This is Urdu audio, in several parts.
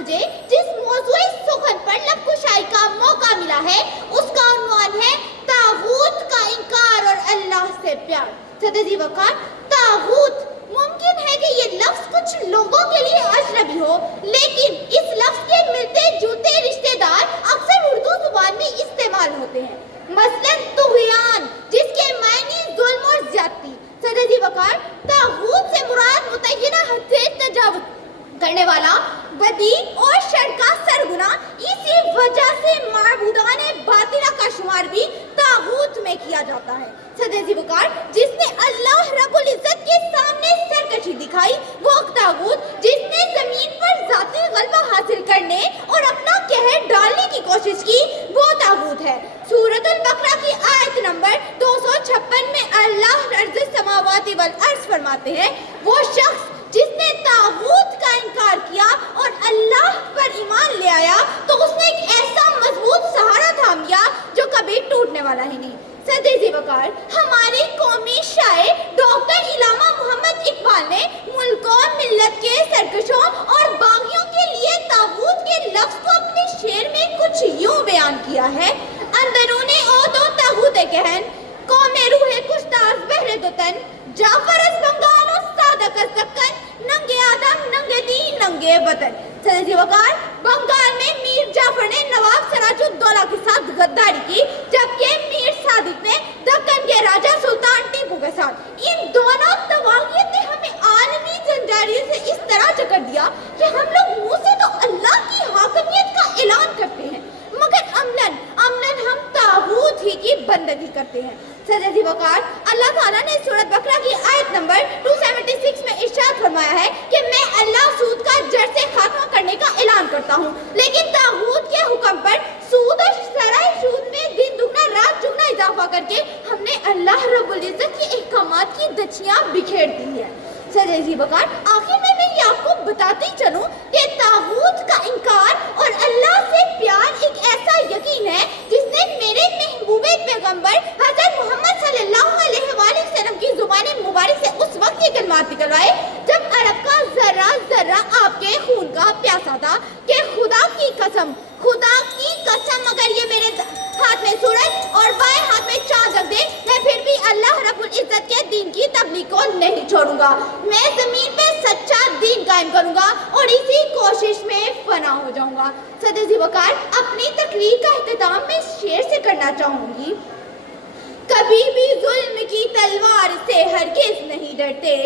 مجھے جس موضوع سخن پر لب کشائی کا موقع ملا ہے اس کا عنوان ہے طاغوت کا انکار اور اللہ سے پیار۔ صدر وقار، طاغوت ممکن ہے کہ یہ لفظ کچھ لوگوں کے لیے اجنبی ہو، لیکن اس لفظ کے ملتے جلتے رشتہ دار اکثر اردو زبان میں استعمال ہوتے ہیں۔ مثلاً طغیان، جس کے معنی ظلم اور زیادتی۔ صدر وقار، طاغوت سے مراد متعینہ حد سے تجاوز کرنے والا، بدی اور شر کا سرغنہ، اسی وجہ سے معبودان باطلہ کا شمار بھی طاغوت میں کیا جاتا ہے۔ صدر وقار، جس نے اللہ رب العزت کے سامنے سرکشی دکھائی وہ طاغوت، جس نے زمین پر ذاتی غلبہ حاصل کرنے اور اپنا قہر ڈالنے کی کوشش کی وہ طاغوت ہے۔ سورۃ البقرہ کی آیت نمبر 256 میں اللہ رب السماوات والارض فرماتے ہیں، وہ شخص جس نے طاغوت کا انکار کیا اور اللہ پر ایمان لے آیا تو اس نے ایک ایسا مضبوط سہارا تھام لیا جو کبھی ٹوٹنے والا ہی نہیں۔ صدر وقار، ہمارے قومی شاعر ڈاکٹر علامہ محمد اقبال نے ملک و ملت کے سرکشوں اور باغیوں کے لیے طاغوت کے لفظ کو اپنے شعر میں کچھ یوں بیان کیا ہے: اندرون او تو طاغوت کہن، قوم روح کشتاز بہر دو تن، جعفر از بنگال و صادق از دکن، ننگے آدم ننگے دین ننگے وطن۔ صدر وقار، بنگال میں میر جعفر نے نواب سراج الدولہ کے ساتھ غداری کی، جبکہ میر صادق نے دکن کے راجہ سلطان ٹیپو کے ساتھ۔ ان دونوں طواغیت نے ہمیں عالمی جنجالیے سے اس طرح جکڑ دیا کہ ہم لوگ منہ سے تو اللہ کی حاکمیت کا اعلان کرتے ہیں مگر عملاً ہم طاغوت ہی کی بندگی کرتے ہیں۔ صدر وقار، اللہ تعالیٰ نے سورۃ بقرہ کی آیت نمبر 276 میں ارشاد فرمایا ہے کہ میں اللہ سود کا جڑ سے خاتمہ کرنے کا اعلان کرتا ہوں، لیکن طاغوت کے حکم پر سود اور سرائے سود میں دن دگنا رات چگنا اضافہ کر کے ہم نے اللہ رب العزت کے احکامات کی دچیاں بکھیر دی ہیں۔ صدر وقار، آخر میں یہ آپ کو بتاتی چلوں کہ طاغوت کا انکار اور اللہ سے پیار ایک ایسا یقین ہے جس نے میرے محبوب پیغمبر حضرت محمد صلی اللہ علیہ وآلہ وسلم کی زبان مبارک سے اس وقت یہ کلمات نکلوائے جب عرب کا ذرہ ذرہ آپ کے خون کا پیاسا تھا کہ خدا کی قسم اگر یہ میرے ہاتھ میں سورج اور بائیں ہاتھ میں چاند رکھ دے میں پھر بھی اللہ رب العزت کے دین کی تبلیغ کو نہیں چھوڑوں گا۔ میں زمین پہ سچا دین قائم کروں گا اور اسی کوشش میں فنا ہو جاؤں گا۔ صدر وقار، اپنی تقریر کا اختتام میں شعر سے کرنا چاہوں گی: کبھی بھی ظلم کی تلوار سے ہرگز نہیں ڈرتے،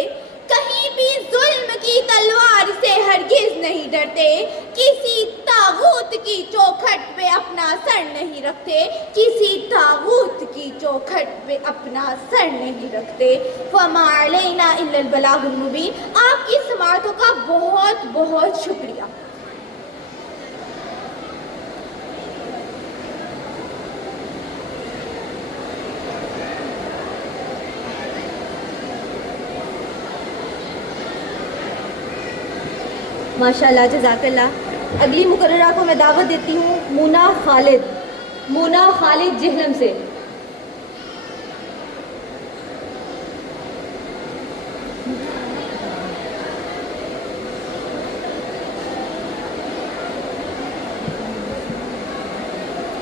کہیں بھی ظلم کی تلوار سے ہرگز نہیں ڈرتے، کسی طاغوت کی چوکھٹ پہ اپنا سر نہیں رکھتے، کسی طاغوت کی چوکھٹ پہ اپنا سر نہیں رکھتے۔ وما علینا الا البلاغ المبین۔ آپ کی سماعتوں کا بہت بہت شکریہ۔ ماشاءاللہ، جزاک اللہ۔ اگلی مقررہ کو میں دعوت دیتی ہوں مونا خالد جہلم سے۔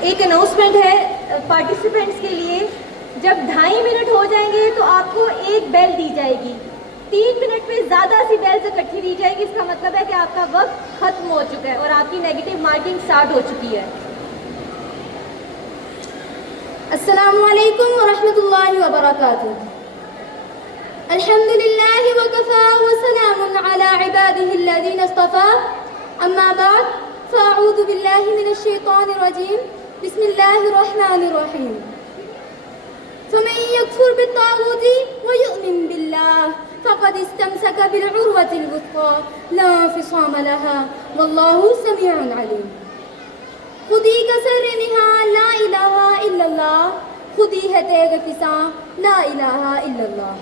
ایک اناؤنسمنٹ ہے پارٹیسپینٹس کے لیے، جب 2.5 منٹ ہو جائیں گے تو آپ کو ایک بیل دی جائے گی۔ 3 منٹ میں زیادہ سی بیلز اکٹھی دی جائے گی، اس کا مطلب ہے کہ آپ کا وقت ختم ہو چکا ہے اور آپ کی نیگیٹو مارکنگ سٹارٹ ہو چکی ہے۔ السلام علیکم ورحمۃ اللہ وبرکاتہ۔ الحمد للہ وکفى وسلام علی عباده الذین اصطفى، اما بعد فاعوذ باللہ من الشیطان الرجیم، بسم اللہ الرحمن الرحیم۔ فمن يكفر بالطاغوت ويؤمن بالله فقد استمسك بالعروة الوثقى لا انفصام لها والله سميع عليم۔ خودی کا سر نہا لا الہ الا اللہ، خودی ہے تیغ فساں لا الہ الا اللہ۔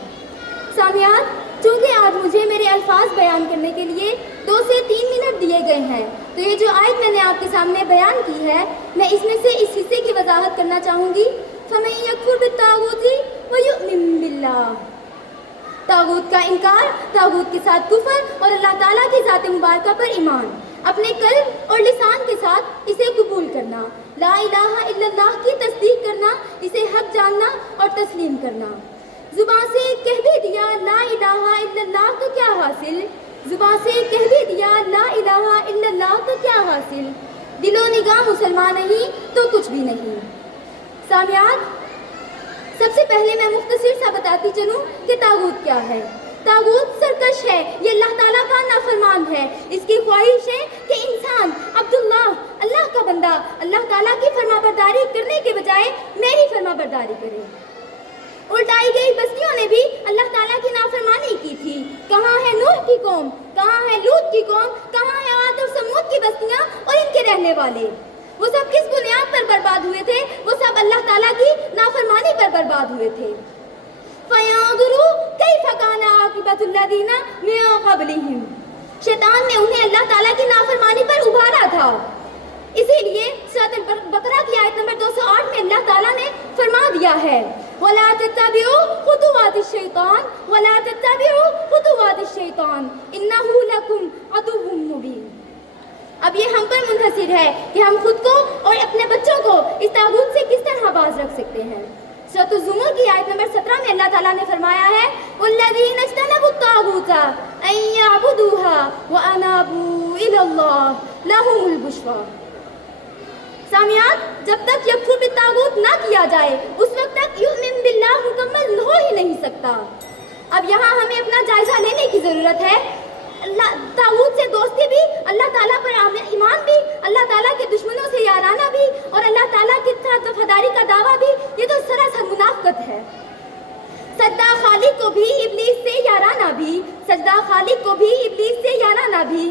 سامعین، چونکہ آج مجھے میرے الفاظ بیان کرنے کے لیے 2 سے 3 منٹ دیے گئے ہیں تو یہ جو آیت میں نے آپ کے سامنے بیان کی ہے میں اس میں سے اس حصے کی وضاحت کرنا چاہوں گی۔ فَمَن يَكْفُرْ بِالطَّاغُوتِ وَيُؤْمِن بِاللَّهِ، طاغوت کا انکار، طاغوت کے ساتھ کفر اور اللہ تعالیٰ کی ذات مبارکہ پر ایمان۔ اپنے قلب اور لسان کے ساتھ اسے قبول کرنا، لا الہ الا اللہ کی تصدیق کرنا، اسے حق جاننا اور تسلیم کرنا۔ زبان سے کہہ بھی دیا لا الہ الا اللہ تو کیا حاصل، زبان سے کہہ بھی دیا لا الہ الا اللہ تو کیا حاصل، دل و نگاہ مسلمان نہیں تو کچھ بھی نہیں۔ سامعات، سب سے پہلے میں مختصر سا بتاتی چلوں کہ طاغوت کیا ہے۔ طاغوت سرکش ہے، یہ اللہ تعالیٰ کا نافرمان ہے۔ اس کی خواہش ہے کہ انسان عبداللہ، اللہ کا بندہ، اللہ تعالیٰ کی فرما برداری کرنے کے بجائے میری فرما برداری کرے۔ الٹائی گئی بستیوں نے بھی اللہ تعالیٰ کی نافرمانی کی تھی۔ کہاں ہے نوح کی قوم، کہاں ہے لوط کی قوم، کہاں ہے عاد اور سمود کی بستیاں اور ان کے رہنے والے؟ وہ سب کس بنیاد پر برباد ہوئے تھے؟ وہ سب اللہ تعالیٰ کی نافرمانی پر برباد ہوئے تھے۔ فَيَنظُرُوا كَيْفَ كَانَ عَاقِبَةُ الَّذِينَ مِن قَبْلِهِمْ، شیطان نے انہیں اللہ تعالیٰ کی نافرمانی پر ابھارا تھا۔ اسی لیے سورۃ البقرہ کی آیت نمبر 208 میں اللہ تعالیٰ نے فرما دیا ہے وَلَا تَتَّبِعُوا خُطُوَاتِ الشَّيْطَانِ وَلَا تَتَّبِعُوا خُطُوَاتِ الشَّيْطَانِ إِنَّهُ لَكُمْ عَدُوٌّ مُّبِينٌ۔ اب یہ ہم پر منحصر ہے کہ ہم خود کو اور اپنے بچوں کو اس طاغوت سے کس طرح باز رکھ سکتے ہیں۔ سورۃ الزمر کی آیت نمبر 17 میں اللہ تعالیٰ نے فرمایا ہے وَالَّذِينَ اجْتَنَبُوا الطَّاغُوتَ أَن يَعْبُدُوهَا وَأَنَابُوا إِلَى اللَّهِ لَهُمُ الْبُشْرَىٰ۔ سامعات، جب تک یکفر بالطاغوت نہ کیا جائے اس وقت تک یؤمن باللہ مکمل ہو ہی نہیں سکتا۔ اب یہاں ہمیں اپنا جائزہ لینے کی ضرورت ہے۔ طاغوت سے دوستی بھی، اللہ تعالیٰ پر ایمان بھی، اللہ تعالیٰ کے دشمنوں سے یارانہ بھی اور اللہ تعالیٰ کی ساتھ وفاداری کا دعویٰ بھی، یہ تو سراسر منافقت ہے۔ سجدہ خالق کو بھی ابلیس سے یارانہ بھی، سجدہ خالق کو بھی ابلیس سے یارانہ بھی،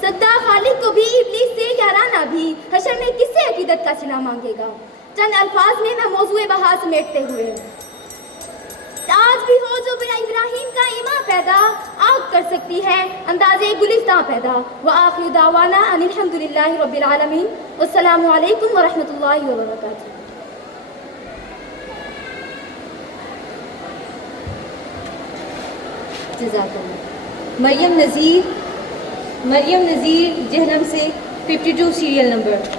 سجدہ خالق کو بھی ابلیس سے یارانہ بھی، حشر میں کس سے عقیدت کا صلہ مانگے گا؟ چند الفاظ میں موضوع بحث سمیٹتے ہوئے، آج بھی ہو جو بنا ابراہیم کا ایمان پیدا، آگ کر سکتی ہے اندازے گلستاں پیدا۔ وآخر دعوانا ان الحمدللہ رب العالمین، والسلام علیکم ورحمۃ اللہ وبرکاتہ۔ جزاک اللہ۔ مریم نذیر جہنم سے 52 سیریل نمبر۔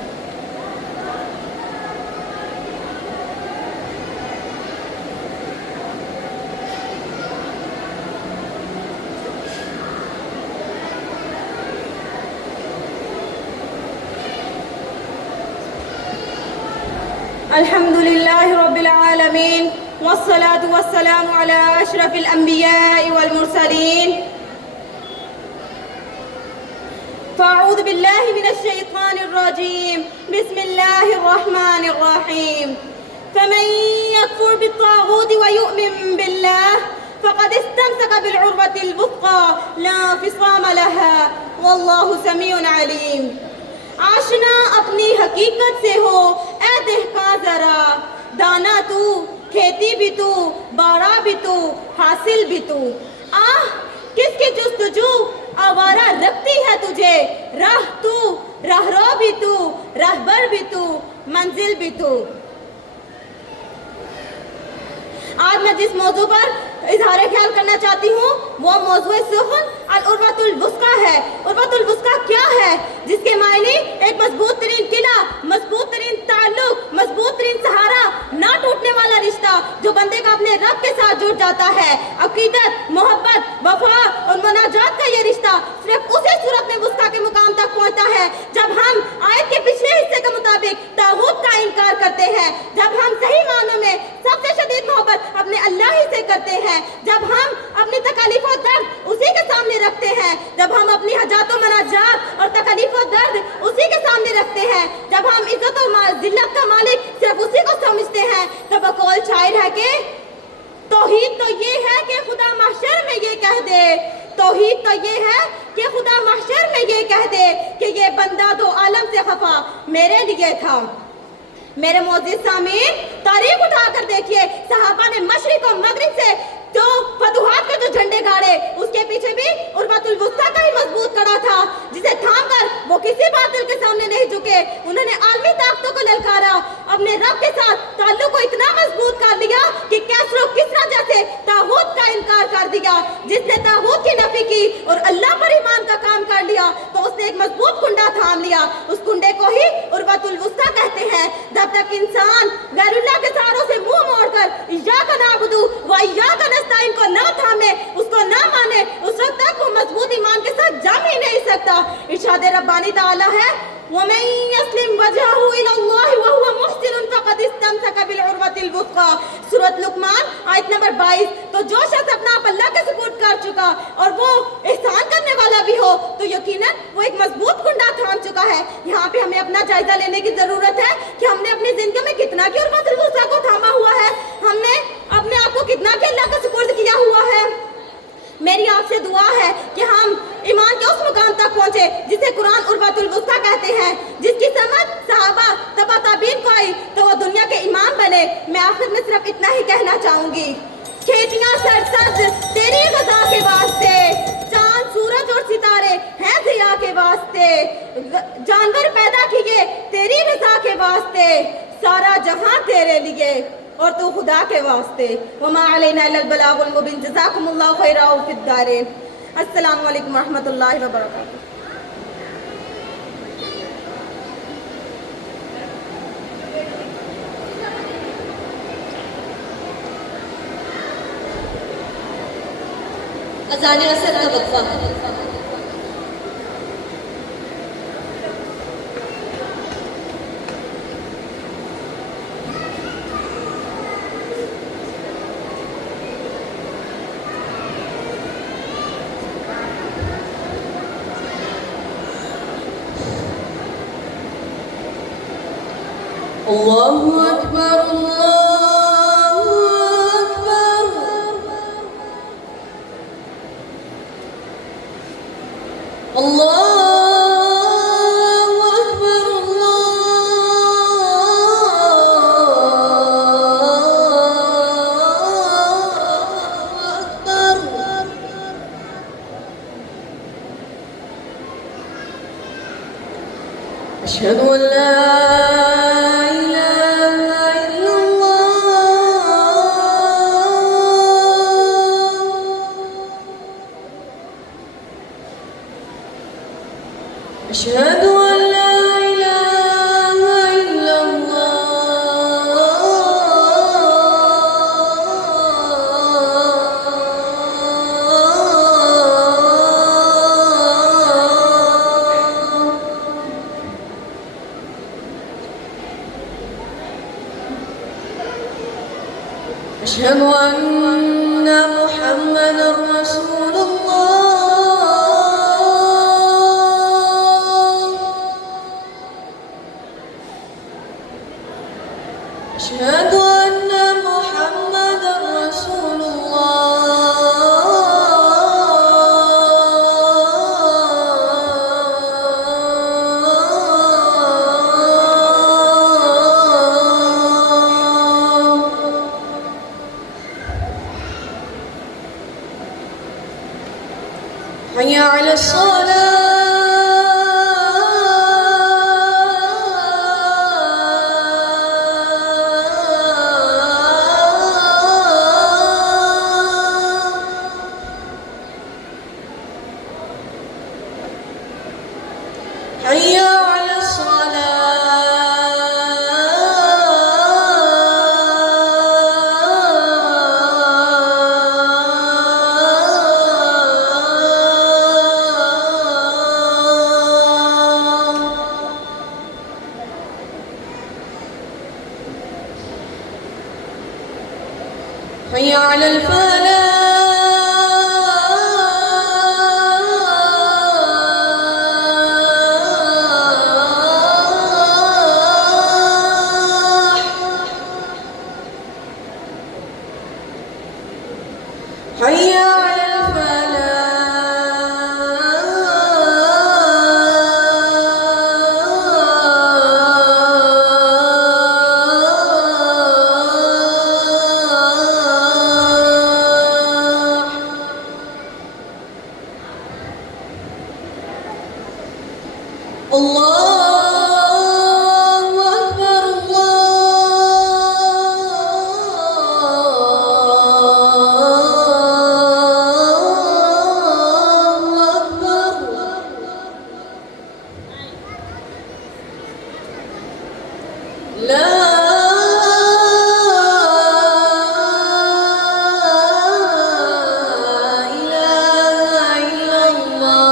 الحمد لله رب العالمين والصلاة والسلام على أشرف الأنبياء والمرسلين، فأعوذ بالله من الشيطان الرجيم، بسم الله الرحمن الرحيم، فمن يكفر بالطاغوت ويؤمن بالله فقد استمسك بالعروة الوثقى لا انفصام لها والله سميع عليم۔ آشنا اپنی حقیقت سے ہو اے دہقاں ذرا، دانا تو، کھیتی بھی تو، بارہ بھی تو، حاصل بھی تو، آہ کس کی جستجو آوارہ رکھتی ہے تجھے، راہ تو، راہ رو بھی تو، راہبر بھی تو، منزل بھی تو۔ آج میں جس موضوع پر اظہار خیال کرنا چاہتی ہوں وہ موضوع سخن العروۃ الوثقیٰ ہے۔ عروۃ الوثقیٰ کیا ہے؟ جس کے معنی ایک مضبوط ترین قلعہ، مضبوط ترین تعلق، مضبوط ترین سہارا، نہ ٹوٹنے والا رشتہ جو بندے کا اپنے رب کے ساتھ جڑ جاتا ہے۔ عقیدت، محبت، وفا اور مناجات کا یہ رشتہ صرف اسی صورت میں وثقیٰ کے مقام تک پہنچتا ہے جب ہم آیت کے پچھلے حصے کے مطابق طاغوت کا انکار کرتے ہیں، جب ہم صحیح معنوں میں سب سے شدید محبت اپنے اللہ ہی سے کرتے ہیں، جب ہم اپنی تکالیف و درد اسی کے سامنے رکھتے ہیں، جب ہم اپنی حاجات و مناجات اور تکالیف و درد اسی کے سامنے رکھتے ہیں، جب ہم عزت و ذلت کا مالک صرف اسی کو سمجھتے ہیں، تو بقول شاعر ہے کہ توحید تو یہ ہے کہ خدا محشر میں یہ کہہ دے، توحید تو یہ ہے کہ خدا محشر میں یہ کہہ دے کہ یہ بندہ دو عالم سے خفا میرے لیے تھا۔ میرے معزز سامعین، تاریخ اٹھا کر دیکھیے، صحابہ نے مشرق و مغرب سے جو فتوحات کے جو جھنڈے گاڑے، اس کے پیچھے بھی عروۃ الوثقیٰ کا ہی مضبوط کڑا تھا، جسے تھام کر وہ کسی باطل کے سامنے نہیں جھکے۔ انہوں نے عالمی طاقتوں کو للکارا، اپنے رب کے ساتھ تعلق کو اتنا مضبوط کر لیا کہ کیسر و کسریٰ جیسے طاغوت کا انکار کر دیا۔ جس نے طاغوت کی نفی کی اور اللہ پر ایمان جاتا. ارشاد ربانی تعالی ہے وَمَن يَسْلِمْ وَجْهَهُ إِلَى اللَّهِ وَهُوَ مُحْسِنٌ فَقَدِ اسْتَمْسَكَ بِالْعُرْوَةِ الْوُثْقَىٰ. سورۃ لقمان آیت نمبر 22. تو جو شخص اپنا آپ اللہ کے سپرد کر چکا اور وہ احسان کرنے والا بھی ہو تو یقیناً وہ ایک مضبوط کنڈا تھام چکا ہے. یہاں پہ ہمیں اپنا جائزہ لینے کی ضرورت ہے کہ ہم نے اپنی زندگی میں کتنا کی عروۃ الوثقیٰ کو تھاما ہوا ہے, ہم نے اپنے آپ کو کتنا کے اللہ کا سپرد کیا ہوا ہے. میری آپ سے دعا ہے کہ ہم ایمان کے اس مقام تک پہنچے جسے قرآن عروۃ الوثقیٰ کہتے ہیں, جس کی سمجھ صحابہ تبع تابعین کو آئی تو وہ دنیا کے امام بنے. میں آخر میں صرف اتنا ہی کہنا چاہوں گی, کھیتیاں سرسبز تیری غذا کے واسطے, چاند سورج اور ستارے ہیں ضیاء کے واسطے, جانور پیدا کیے تیری رضا کے واسطے, سارا جہاں تیرے لیے اور تو خدا کے واسطے. وما علینا الا البلاغ المبین. جزاکم اللہ خیرا فی الدارین. السلام علیکم ورحمۃ اللہ وبرکاتہ. اذان عصر کا وقفہ. اللہ اکبر اللہ اکبر اللہ اکبر اللہ اکبر. اشہد ان لا أشهد أن لا إله إلا أشهد أن محمدًا رسول أشهد أن محمدًا رسول حي على الصلاة. حي على حي على الفلاح. حي على الله أكبر الله أكبر. لا إله إلا الله.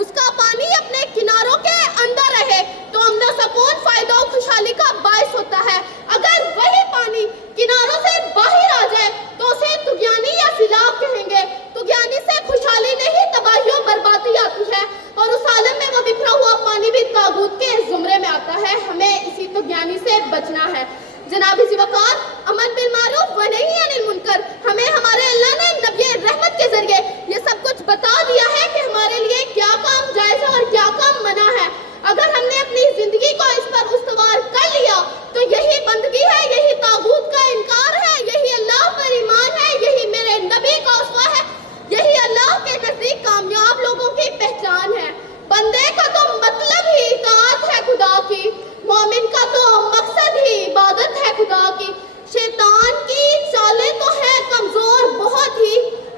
اس کا پانی اپنے کناروں کے اندر رہے تو امن و سکون، فائدہ و خوشحالی کا باعث ہوتا ہے۔ اگر وہی پانی کناروں سے باہر آ جائے تو اسے طغیانی یا سیلاب کہیں گے۔ طغیانی سے خوشحالی نہیں، تباہی و بربادی آتی ہے، اور اس عالم میں وہ بکھرا ہوا پانی بھی طاغوت کے زمرے میں آتا ہے۔ ہمیں اسی طغیانی سے بچنا ہے۔ جناب ذی وقار، امر بالمعروف و نہی عن المنکر، ہمیں ہمارے اللہ نے نبی رحمت کے ذریعے یہ سب کچھ بتا دیا ہے کہ ہمارے لیے کیا کام جائز ہے اور کیا کام منع ہے۔ اگر ہم نے اپنی زندگی کو اس پر استوار کر لیا تو یہی بندگی ہے، یہی طاغوت کا انکار ہے، یہی اللہ پر ایمان ہے، یہی میرے نبی کا اسوہ ہے، یہی اللہ کے نزدیک کامیاب لوگوں کی پہچان ہے۔ بندے کا تو مطلب ہی اطاعت ہے خدا کی، مومن کا تو مقصد ہی عبادت ہے خدا کی۔ شیطان کی چالیں تو ہیں کمزور بہت ہی،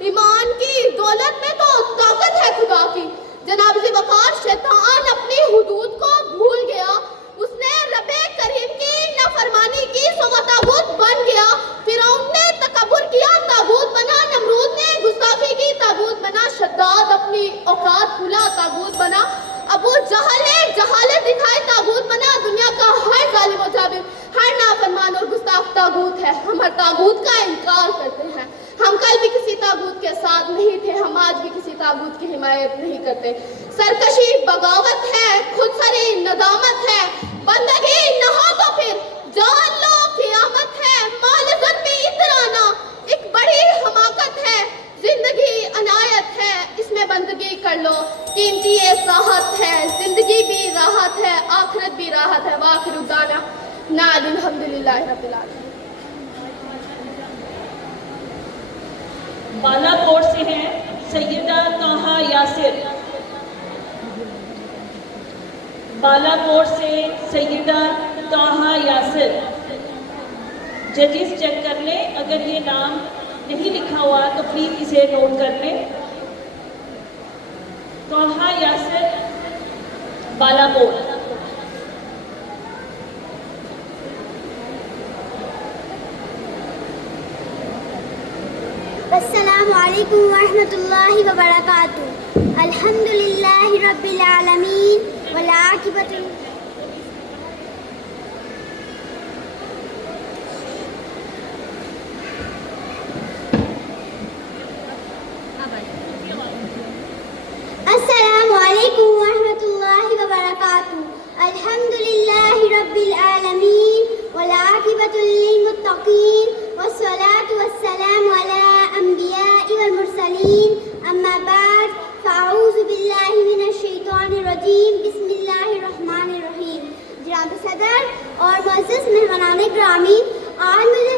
ایمان کی دولت میں تو طاقت ہے خدا کی۔ جناب ذی وقار، شیطان اپنی حدود کو بھول گیا، اس نے رب کریم کی نافرمانی کی، سو وہ طاغوت بن گیا۔ فرعون نے تکبر کیا، طاغوت بنا۔ نمرود نے گستاخی کی، طاغوت بنا۔ شداد اپنی اوقات بھولا، طاغوت بنا۔ ابو جہل نے جہالت دکھائی، طاغوت بنا۔ دنیا کا ہر ظالم و جابر، ہر نافرمان اور گستاخ طاغوت ہے۔ ہم ہر طاغوت کا انکار کرتے ہیں۔ ہم کل بھی کسی طاغوت کے ساتھ نہیں تھے، ہم آج بھی کسی طاغوت کی حمایت نہیں کرتے۔ سرکشی بغاوت ہے، خود سری ندامت ہے، بندگی نہ ہو تو پھر جان لو قیامت ہے۔ مال زن میں اترانا ایک بڑی حماقت ہے، زندگی عنایت ہے، اس میں بندگی کر لو، قیمتی ساحت ہے، زندگی بھی راحت ہے، آخرت بھی راحت ہے۔ وآخر دعوانا الحمدللہ رب العالمین۔ بالا کوٹ سے ہیں سیدہ طاہا یاسر۔ بالا کوٹ سے سیدہ طاہا یاسر۔ ججز چیک کر لیں، اگر یہ نام نہیں لکھا ہوا تو پلیز اسے نوٹ کر لیں۔ طاہا یاسر، بالا کوٹ۔ السلام علیکم ورحمۃ اللہ وبرکاتہ۔ الحمد للہ رب العالمین والعاقبۃ السلام علیکم ورحمۃ اللہ وبرکاتہ۔ الحمد للہ رب العالمین والعاقبۃ للمتقین والصلاة والسلام علی الانبیاء والمرسلین، اما بعد فاعوذ باللہ من الشیطان الرجیم، بسم اللہ الرحمن الرحیم۔ جناب صدر اور معزز مہمانان گرامی، آج مجھے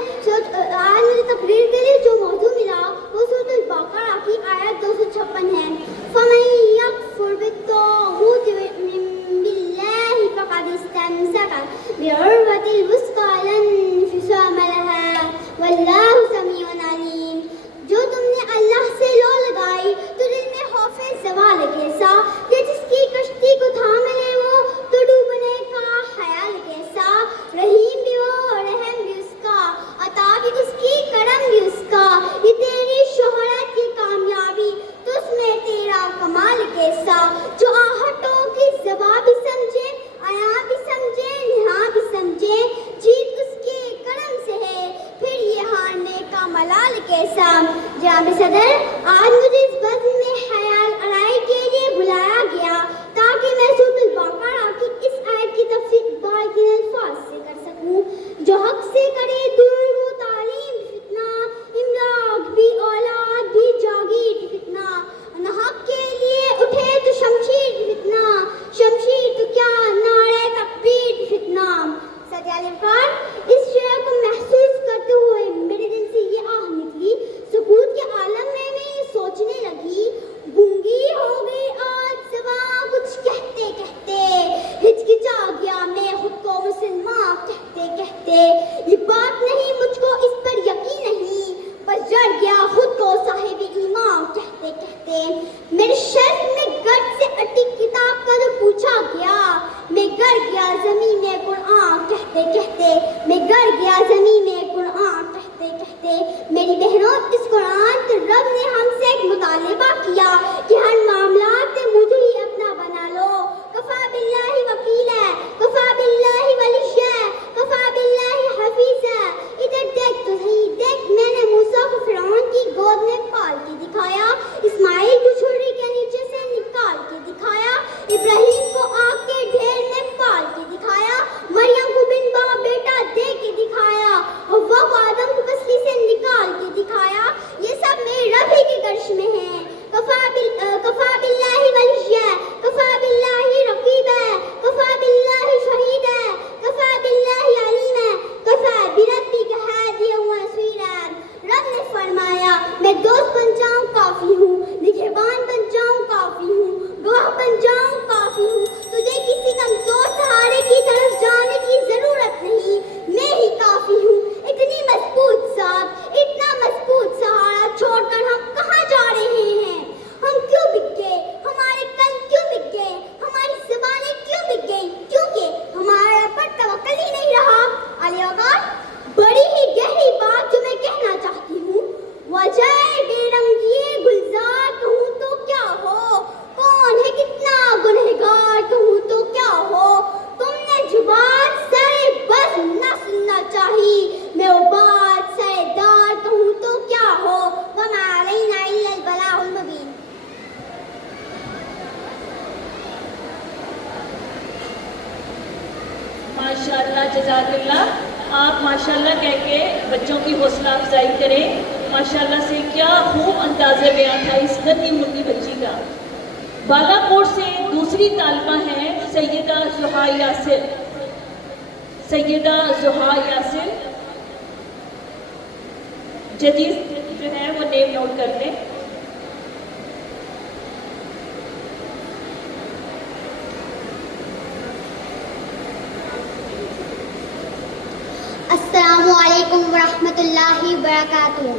تقریر کے لیے جو موضوع ملا وہ سورۃ البقرہ کی آیت 256 ہے۔ فَمَن يَكْفُرْ بِالطَّاغُوتِ وَيُؤْمِن بِاللَّهِ فَقَدِ اسْتَمْسَكَ بِعُرْوَةِ الْوُثْقَىٰ لَا انفصام لَهَا وَاللَّهُ سَمِيعٌ عَلِيمٌ۔ جو تم نے اللہ سے لو لگائی تو دل میں خوف زوال کیسا، کہ جس کی کشتی کو تھام لے وہ تو ڈوبنے کا خیال کیسا۔ رحیم بھی وہ، رحم بھی اس کا، عطا بھی اس کی، کرم بھی اس کا۔ یہ تیری شہرت، یہ کامیابی تو اس میں تیرا کمال کیسا۔ جو آہٹوں کی زباں بھی سمجھے، آیا بھی سمجھے، نہا بھی سمجھے، جیت اس کے کرم سے ہے، پھر یہ ہارنے کا ملال کیسا۔ جناب صدر، آج مجھے اس بزم میں خیال آرائی کے لیے بلایا گیا تاکہ میں سورۃ البقرہ کی اس آیت کی تفسیر باقی الفاظ سے کر سکوں۔ جو حق سے کرے دور وہ تعلیم بھی فتنہ، املاک بھی اولاد بھی جاگیر بھی فتنہ، حق کے لیے اٹھے تو شمشیر بھی فتنہ، شمشیر تو کیا نعرے تکبیر بھی فتنہ۔ اس شعر کو محسوس کرتے ہوئے میرے دل سے یہ آہ نکلی، سکوت کے عالم میں یہ سوچنے لگی، گونگی ہو گئی آج زباں کچھ کہتے کہتے، ہچکچا گیا میں خود کو مسلمان کہتے کہتے۔ یہ بات نہیں مجھ کو اس پر یقین نہیں، بس جڑ گیا خود کو صاحب ایمان کہتے کہتے۔ میرے شرف میں گرد سے اٹی کتاب کا جو پوچھا گیا، میں گر گیا زمین میں قرآن کہتے کہتے، میں گر گیا زمین میں قرآن کہتے کہتے۔ میری بہنوں، اس قرآن کے رب نے ہم سے ایک مطالبہ کیا کہ ہر معاملات میں مجھے ہی اپنے جزاک اللہ. آپ ماشاءاللہ کہہ کے بچوں کی حوصلہ افزائی کریں. ماشاءاللہ سے کیا خوب انداز بیان تھا اس ننھی منی بچی کا. بالا کوٹ سے دوسری طالبہ ہیں سیدہ زحا یاسر. سیدہ زحا یاسر جدید جو ہے وہ نیم نوٹ کر لیں. السلام علیکم ورحمۃ اللہ وبرکاتہ.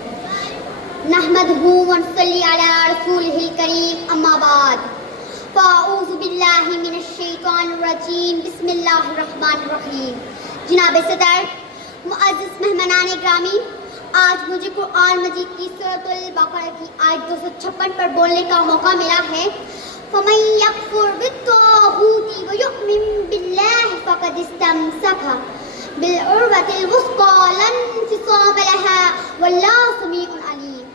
نحمدہ ونصلی علی رسولہ الکریم اما بعد. فاعوذ باللہ من الشیطان الرجیم. بسم اللہ الرحمن الرحیم. جناب صدر، معزز مہمانان گرامی، آج مجھے قرآن مجید کی سورۃ البقرہ کی آیت 256 پر بولنے کا موقع ملا ہے. فَمَن يَكْفُرْ بِالطَّاغُوتِ وَيُؤْمِن بِاللَّهِ فَقَدِ اسْتَمْسَكَ بالعروة الوثقى لا انفصام لها واللہ سمیع علیم.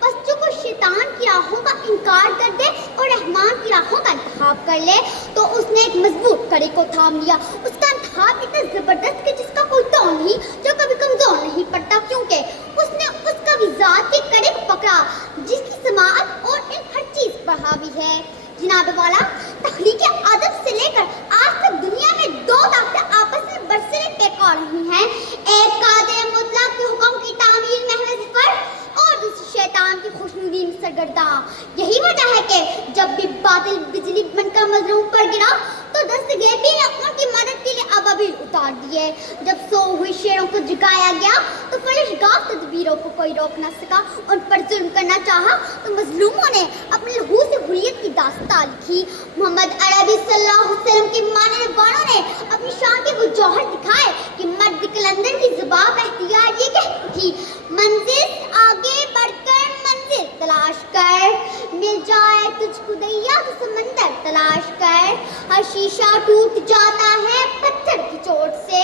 بس جو کوئی شیطان کی راہوں کا انکار کر دے اور رحمان کی راہوں کا انتخاب کر لے تو اس نے ایک مضبوط کڑی کو تھام لیا. اس کا انتخاب اتنا زبردست کہ جس کا کوئی توڑ نہیں، جو کبھی کمزور نہیں پڑتا، کیونکہ اس نے اس کا بھی ذات کی کڑی کو پکڑا جس کی سماعت اور علم ہر چیز پر حاوی ہے. جناب والا، تخلیق آدم سے لے کر آج تک دنیا میں دو طاقتیں آپس میں برسرے پیکار رہی ہیں. ایک قادر مطلق کے حکم کی تعمیل محض فرد اور دوسری شیطان کی خوشنودی میں سرگردہ. یہی وجہ ہے کہ جب بھی باطل بجلی بن کر مظلوم پر گرا تو دستگیبی نے ان کی مدد کے لیے ابابیل اتار دیے. جب سو ہوئی شیروں کو جگایا گیا تو فرشگاہ تدبیروں کو کوئی روک نہ سکا. ان پر ظلم کرنا چاہا تو مظلوموں نے اپنے لہو سے حریت کی داستان لکھی. محمد عربی صلی اللہ علیہ وسلم کے ماننے والوں نے اپنی شان کے وہ جوہر دکھائے کہ مرد کلندر کی زبان اختیار یہ کہتی تھی: منزل سے آگے بڑھ کر منزل تلاش کر، مل جائے تجھ کو دریا تو سمندر تلاش کر. ہر شیشہ ٹوٹ جاتا ہے پتھر کی چوٹ سے،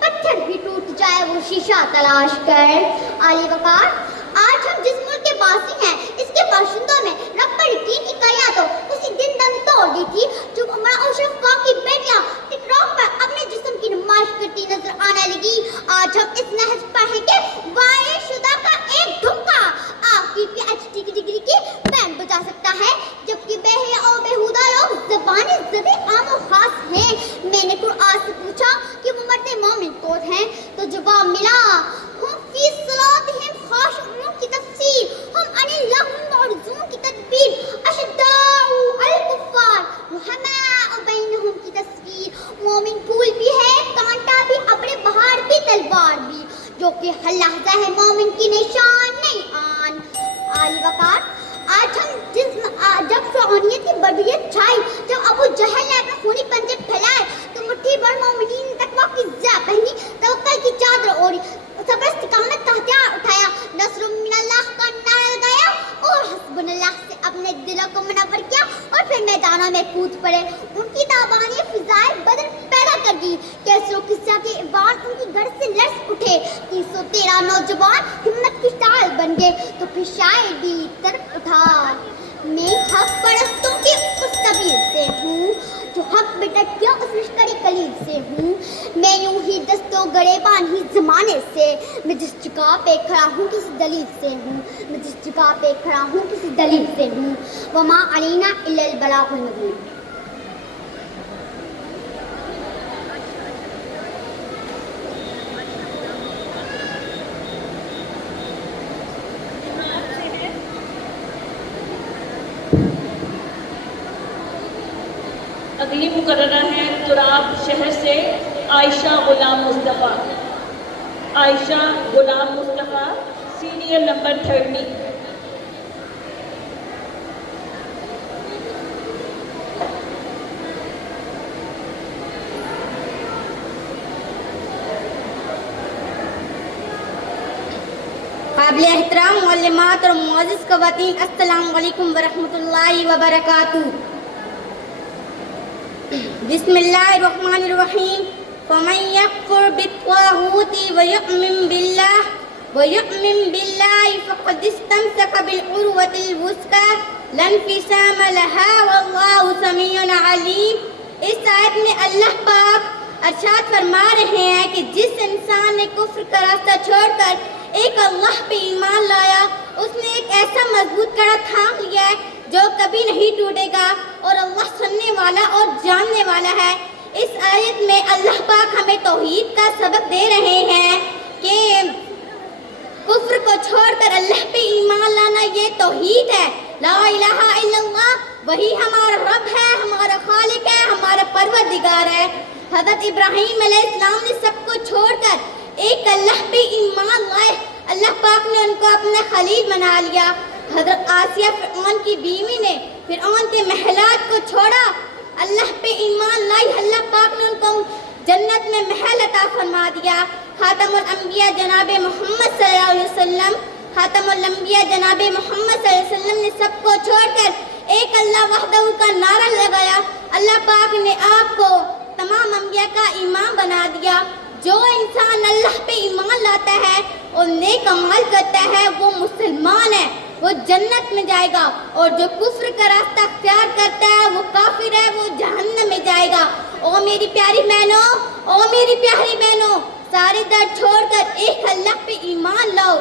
پتھر بھی ٹوٹ جائے وہ شیشہ تلاش کر. عالی وقار، آج ہم جس ملک کے باسی ہیں اس کے باشندوں میں رب پر یقین کی کیا تو اسی دن دم توڑ دی تھی جب عمرہ اور شفقا کی بیٹیاں ٹک ٹاک پر اپنے جسم کی نمائش کرتی نظر آنے لگی. آج ہم اس نہج پر ہیں کہ وائرس شدہ کا ایک دھمکا آپ کی پی ایچ ڈی کی ڈگری کی بینڈ بجا سکتا ہے، جبکہ بے حیا اور بےہودہ لوگ زبانی زدے عام و خاص ہیں. میں نے قرآن سے پوچھا کہ وہ مرد مومن کون ہیں تو جواب ملا: ہم فی صلاتہم خاشعون کی تفسیر، ہم عن اللغو معرضون کی تدبیر، اشداء الکفار رحماء بینہم کی تصویر. مومن پھول بھی ہے، کانٹا بھی، ابر بہار بھی، تلوار بھی، جو کہ ہر لحظہ ہے مومن کی نشان نہیں آن. عالی وقار، آج ہم جب فرعونیت کی بردیت چھائی، جب ابو جہل نے اپنے خونی پنجے پھیلائے تو مٹھی بھر مومنین نے تقویٰ کی زا پہنی، توکل کی چادر اوڑھی، صبر استقامت کا ہتھیار اٹھایا، نصر من اللہ کا نعرہ لگایا اور حسبنا اللہ سے اپنے دلوں کو منور کیا اور پھر میدانوں میں کود پڑے. ان کی تابانی فضائے بدر پیدا کر دی. کیسر و کسریٰ کے ایوان ان کی گھر سے لرز اٹھے. 313 نوجوان ہمت کی ٹال بن گئے تو پھر شاعر بھی طرف اٹھا. میں حق پرستوں کے اس طبیب سے ہوں جو حق میں ڈٹ گیا اس لشکری کلیل سے ہوں. میں یوں ہی دستوں گڑے بان ہی زمانے سے، میں جس جگہ پہ کھڑا ہوں کسی دلیل سے ہوں، میں جس جگہ پہ کھڑا ہوں کسی دلیل سے ہوں. وما علینا الا البلاغ المبین. اگلی مقررہ ہے تراب شہر سے عائشہ غلام مصطفیٰ. عائشہ غلام مصطفیٰ، سینئر نمبر 30. قابل احترام معلمات اور معزز خواتین، السلام علیکم ورحمۃ اللہ وبرکاتہ. بسم اللہ الرحمن الرحیم. فمن یکفر بالطاغوت ویؤمن باللہ فقد استمسک بالعروۃ الوثقی لا انفصام لها واللہ سمیع علیم. اس آیت میں اللہ پاک ارشاد فرما رہے ہیں کہ جس انسان نے کفر کا راستہ چھوڑ کر ایک اللہ پہ ایمان لایا اس نے ایک ایسا مضبوط کڑا تھام لیا ہے جو کبھی نہیں ٹوٹے گا، اور اللہ سننے والا اور جاننے والا ہے۔ اس آیت میں اللہ پاک ہمیں توحید کا سبق دے رہے ہیں کہ کفر کو چھوڑ کر اللہ پہ ایمان لانا یہ توحید ہے۔ لا الہ الا اللہ، وہی ہمارا رب ہے، ہمارا خالق ہے، ہمارا پروردگار ہے۔ حضرت ابراہیم علیہ السلام نے سب کو چھوڑ کر ایک اللہ پہ ایمان لائے، اللہ پاک نے ان کو اپنا خلیل بنا لیا۔ حضرت آسیہ فرعون کی بیوی نے فرعون کے محلات کو چھوڑا، اللہ پہ ایمان لائی، اللہ پاک نے ان کو جنت میں محل عطا فرما دیا۔ خاتم الانبیاء جناب محمد صلی اللہ علیہ وسلم خاتم الانبیاء جناب محمد صلی اللہ علیہ وسلم نے سب کو چھوڑ کر ایک اللہ وحدہ کا نعرہ لگایا، اللہ پاک نے آپ کو تمام انبیاء کا امام بنا دیا۔ جو انسان اللہ پہ ایمان لاتا ہے اور نیک عمل کرتا ہے وہ مسلمان ہے، وہ جنت میں جائے گا، اور جو کفر کا راستہ اختیار کرتا ہے وہ کافر ہے، وہ جہنم میں جائے گا۔ او میری پیاری بہنوں، او میری پیاری بہنوں، سارے درد چھوڑ کر ایک اللہ پہ ایمان لاؤ۔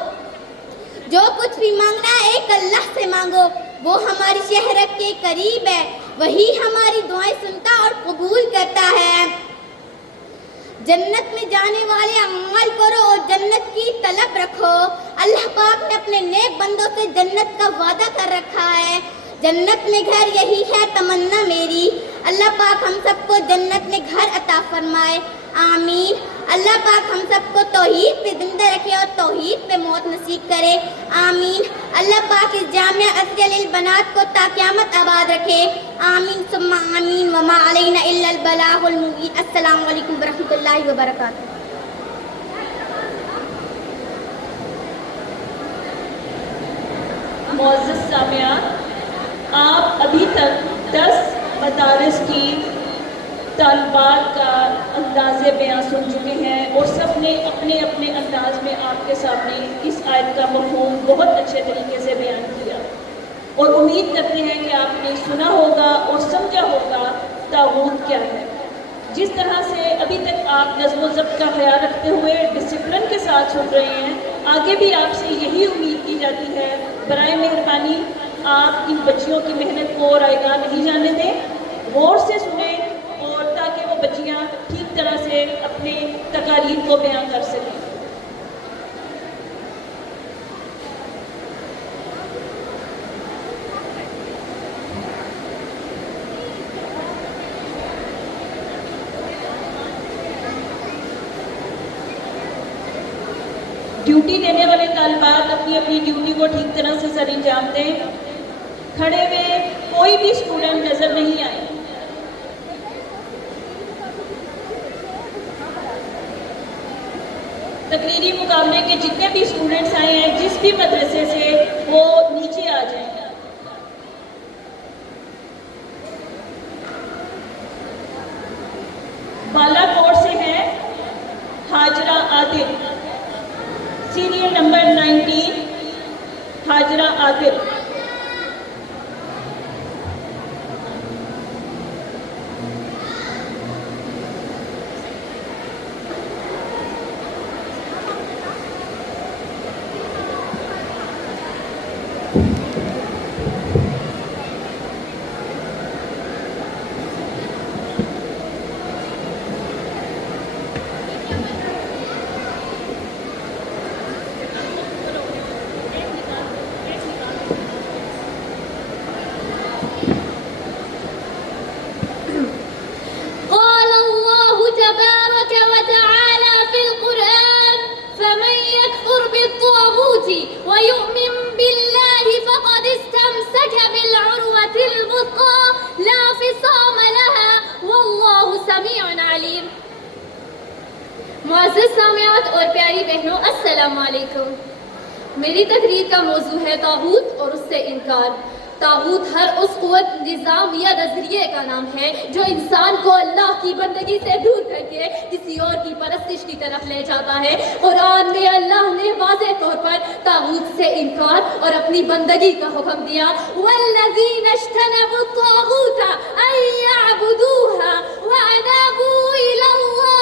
جو کچھ بھی مانگنا ہے ایک اللہ سے مانگو، وہ ہماری شہرت کے قریب ہے، وہی ہماری دعائیں سنتا اور قبول کرتا ہے۔ جنت میں جانے والے اعمال کرو اور جنت کی طلب رکھو۔ اللہ پاک نے اپنے نیک بندوں سے جنت کا وعدہ کر رکھا ہے، جنت میں گھر یہی ہے تمنا میری۔ اللہ پاک ہم سب کو جنت میں گھر عطا فرمائے، آمین۔ اللہ پاک ہم سب کو توحید پہ زندہ رکھے اور توحید پہ موت نصیب کرے، آمین۔ اللہ پاک اس جامعہ ازہر للبنات کو تا قیامت آباد رکھے، آمین ثم آمین۔ وما علینا الا البلاغ المبین۔ السلام علیکم ورحمۃ اللہ وبرکاتہ۔ معزز سامعین، آپ ابھی تک 10 مدارس کی طالبات کا انداز بیان سن چکے ہیں، اور سب نے اپنے اپنے انداز میں آپ کے سامنے اس آیت کا مفہوم بہت اچھے طریقے سے بیان کیا، اور امید کرتے ہیں کہ آپ نے سنا ہوگا اور سمجھا ہوگا طاغوت کیا ہے۔ جس طرح سے ابھی تک آپ نظم و ضبط کا خیال رکھتے ہوئے ڈسپلن کے ساتھ سن رہے ہیں، آگے بھی آپ سے یہی امید کی جاتی ہے۔ برائے مہربانی آپ ان بچیوں کی محنت کو رائیگاں نہیں جانے دیں، غور سے سنیں، اور تاکہ وہ بچیاں ٹھیک طرح سے اپنے تقاریر کو بیان کر سکیں۔ ڈیوٹی دینے والے طالبات اپنی اپنی ڈیوٹی کو ٹھیک طرح سے سر انجام دیں۔ کھڑے ہوئے کوئی بھی اسٹوڈنٹ نظر نہیں آئے۔ تقریری مقابلے کے جتنے بھی اسٹوڈنٹس آئے ہیں جس بھی مدرسے سے، وہ نیچے آ جائیں۔ بالا کوٹ سے ہیں حاجرہ عادل، سیریل نمبر 19 حاجرہ عادل۔ ويؤمن بالله فقد استمسك بالعروة الوثقى لا انفصام لها والله سميع عليم۔ معزز سامعات اور پیاری بہنوں، السلام علیکم۔ میری تقریر کا موضوع ہے طاغوت اور اس سے انکار۔ طاغوت ہر اس قوت، نظام یا نظریے کا نام ہے جو انسان کو اللہ کی بندگی سے دور کر کے کسی اور کی پرستش کی طرف لے جاتا ہے۔ قرآن میں اللہ نے واضح طور پر طاغوت سے انکار اور اپنی بندگی کا حکم دیا۔ وَالَّذِينَ اجْتَنَبُوا الطَّاغُوتَ أَن يَعْبُدُوهَا وَأَنَابُوا إِلَى اللَّهِ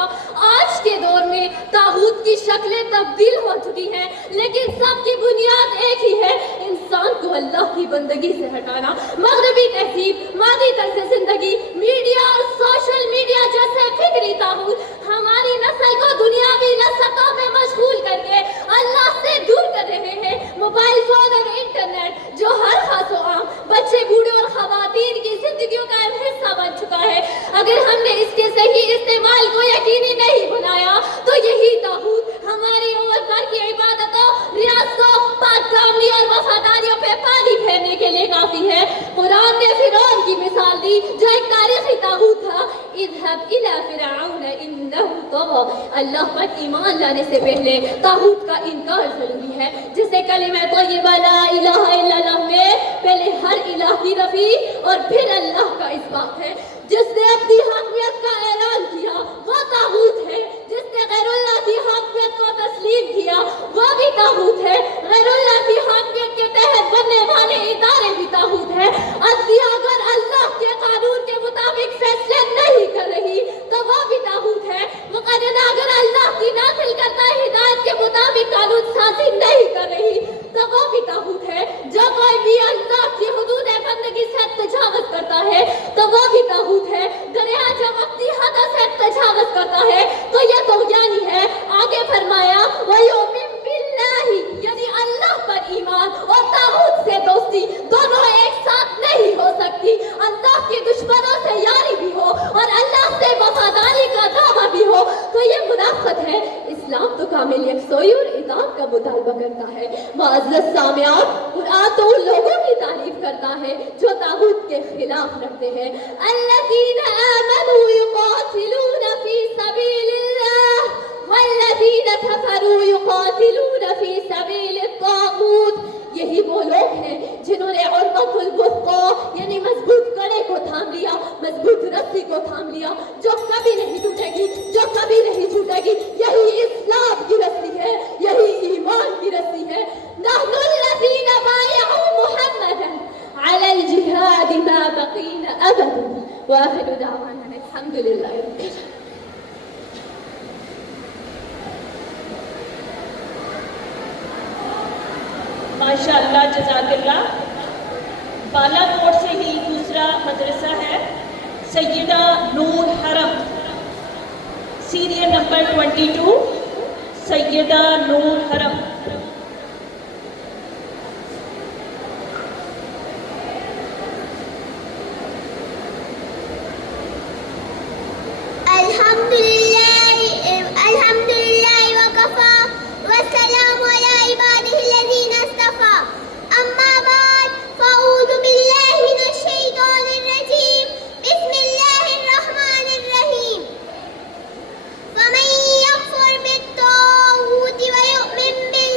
تھا. آج کے دور میں طاغوت کی شکلیں تبدیل ہو چکی ہیں, لیکن سب کی بنیاد ایک ہی ہے, انسان کو اللہ کی بندگی سے ہٹانا. مغربی تہذیب, مادی طرز زندگی, میڈیا اور سوشل میڈیا جیسے فکری طاغوت ہماری نسل کو دنیاوی لذتوں میں مشغول کر کے اللہ سے دور کر رہے ہیں. موبائل فون اور انٹرنیٹ جو ہر خاص و عام بچے, بوڑھے اور خواتین کی زندگیوں کا اہم حصہ بن چکا ہے. اگر ہم نے اس کے صحیح استعمال کو یقینی نہیں بنایا تو یہی طاغوت ہماری عمر بھر کی عبادتوں, ریاضتوں, پاک دامنی اور وفاداریوں پہ پانی پھیرنے کے لیے کافی ہے. قرآن نے فرعون کی مثال دی جو ایک تاریخی طاغوت تھا. اذهب الى فرعون انه طغى. اللہ پر ایمان لانے سے پہلے طاغوت کا انکار ضروری ہے. جسے کلمہ طیبہ لا الہ الا اللہ میں پہلے ہر الہ کی نفی اور پھر اللہ کا اثبات ہے. جس نے اپنی حاکمیت کا اعلان کیا وہ طاغوت ہے. جس نے غیر اللہ کی حاکمیت کو تسلیم کیا وہ بھی طاغوت ہے. غیر اللہ کی حاکمیت کے تحت بننے والے ادارے بھی طاغوت ہے. عدلیہ اگر اللہ کے قانون کے مطابق فیصلے نہیں کر رہی تو وہ بھی طاغوت ہے. مقررہ اگر اللہ کی نازل کردہ ہدایت کے مطابق قانون سازی نہیں کر رہی تو وہ بھی طاغوت ہے. جو کوئی بھی اللہ کی حدود بندگی سے تجاوز کرتا ہے تو وہ بھی طاغوت ہے. دریا جب اپنی حد سے تجاوز کرتا ہے تو یہ طغیانی ہے. آگے فرمایا وَيُؤْمِن بِاللَّهِ, یعنی اللہ پر ایمان اور طاغوت سے دوستی دونوں ایک ساتھ نہیں ہو سکتی. اللہ کے دشمنوں سے یاری بھی ہو اور اللہ سے وفاداری کا دعویٰ بھی ہو تو یہ منافقت ہے. اسلام تو کامل یکسوئی اور اطاعت کا مطالبہ کرتا ہے. معزز سامعین, قرآن تو ان لوگوں کی تعریف کرتا ہے جو طاغوت کے خلاف رکھتے ہیں. الذین آمنوا یقاتلون فی سبیل اللہ والذین کفروا یقاتلون فی سبیل الطاغوت. یہی وہ لوگ ہیں جنہوں نے عروۃ الوثقی یعنی مضبوط کڑے کو تھام لیا, مضبوط رسی کو تھام لیا جو کبھی نہیں ٹوٹے گی, جو کبھی نہیں ٹوٹے گی. یہی اسلام کی رسی ہے, یہی ایمان کی رسی ہے. نحن الذین بایعوا محمدا علی الجہاد ما بقینا ابدا. وآخر دعوانا الحمد للہ رب العالمین. ماشاء اللہ, جزاک اللہ. بالا کوٹ سے ہی دوسرا مدرسہ ہے سیدہ نور حرم, سیریل نمبر 22, سیدہ نور حرم. الحمدللہ وکفا والسلام علی عبادہ الذین اصطفا. اما بعد فاعوذ باللہ من الشیطان الرجیم. بسم اللہ الرحمن الرحیم. فمن یکفر بالطاغوت ویؤمن باللہ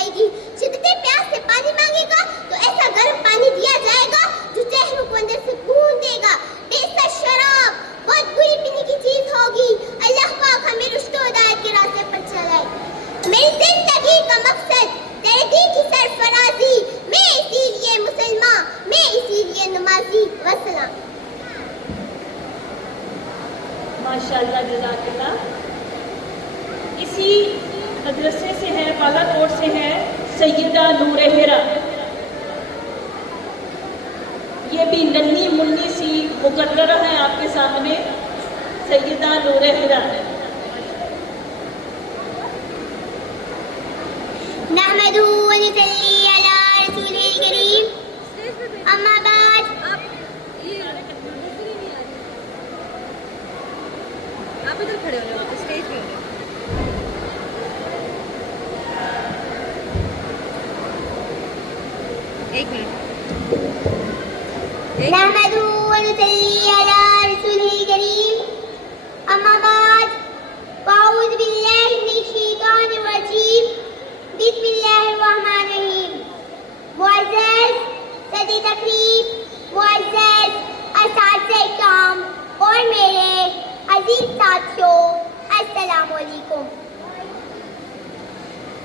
جائے گی. شدت پیاس سے پانی مانگے گا تو ایسا گرم پانی دیا جائے گا جو چہروں کو اندر سے خون دے گا. بے شراب بہت بری پینے کی چیز ہوگی. اللہ پاک ہمیں رشد و ہدایت کے راستے پر چلائے. میری زندگی کا مقصد تیرے دین کی سرفرازی. میں اسی لیے مسلمان, میں اسی لیے نمازی. وسلام. ماشاءاللہ, جزاک اللہ. اسی مدرسے سے ہے, بالا کوٹ سے ہے سیدہ نور ہرا. یہ بھی ننھی منی سی مقررہ ہے آپ کے سامنے, سیدہ نور ہرا. نحمده ونصلي على رسوله الكريم. اما بعد. آپ ادھر کھڑے ہو جاؤ, اسٹیج پہ ہو جاؤ. ایک منٹ. نحمده ونصلي على رسوله الكريم. اما بعد. اعوذ بالله من الشیطان الرجیم. بسم اللہ الرحمن الرحیم. معزز صدر تقریب, معزز اساتذہ کرام اور میرے عزیز ساتھیوں, السلام علیکم.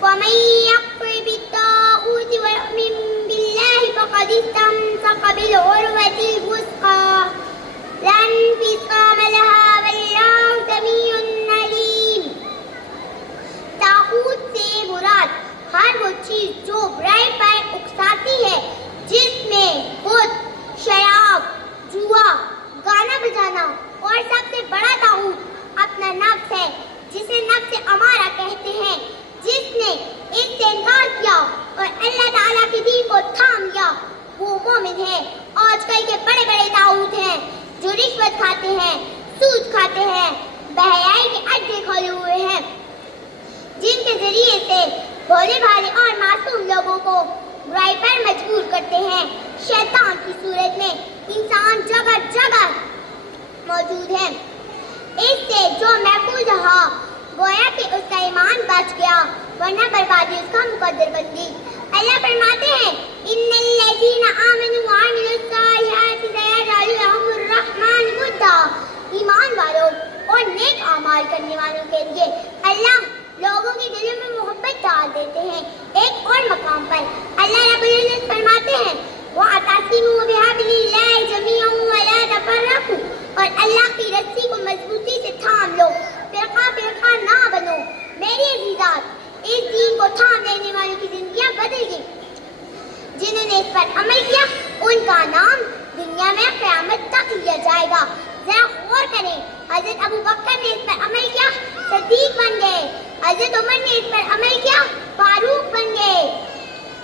ومن يكفر بالطاغوت ويؤمن بالله فقد استمسك بالعروة الوثقى لا انفصام لها والله سميع عليم. طاغوت سے مراد ہر وہ چیز جو برائی پر اکساتی ہے, جس میں خود, شراب, جوا, گانا بجانا اور سب سے بڑا طاغوت اپنا نفس ہے, جسے نفس امارہ کہتے ہیں. جس نے اس سے انکار کیا اور اللہ تعالیٰ کے دین کو تھام لیا, وہ مومن ہے. آج کل کے بڑے بڑے طاغوت ہیں جو رشوت کھاتے ہیں, سود کھاتے ہیں, بہرائی کے اڈے کھولے ہوئے ہیں, جن کے ذریعے سے بھولے بھالے اور معصوم لوگوں کو برائی پر مجبور کرتے ہیں. شیطان کی صورت میں انسان جگہ جگہ موجود ہے. اس سے جو محفوظ رہا گویا کہ اس کا ایمان بچ گیا, ورنہ بربادی اس کا مقدر بن گئی. اللہ فرماتے ہیں ان الذین آمنوا وعملوا الصالحات سیجعل لهم الرحمن ودا. ایمان والوں اور نیک اعمال کرنے والوں کے لیے اللہ لوگوں کے دلوں میں محبت ڈال دیتے ہیں. ایک اور مقام پر اللہ رب العزت فرماتے ہیں وَاعْتَصِمُوا بِحَبْلِ اللَّهِ جَمِيعًا وَلَا تَفَرَّقُوا. اور اللہ کی رسی کو مضبوطی سے تھام لو, فرقہ فرقہ نہ بنو. میری عزیزات, اس دین کو تھام لینے والوں کی زندگیاں بدل گئی. جنہوں نے اس پر عمل کیا ان کا نام دنیا میں قیامت تک لیا جائے گا. ذرا غور کریں, حضرت ابو بکر نے اس پر عمل کیا, صدیق بن گئے. حضرت عمر نے اس پر عمل کیا, فاروق بن گئے.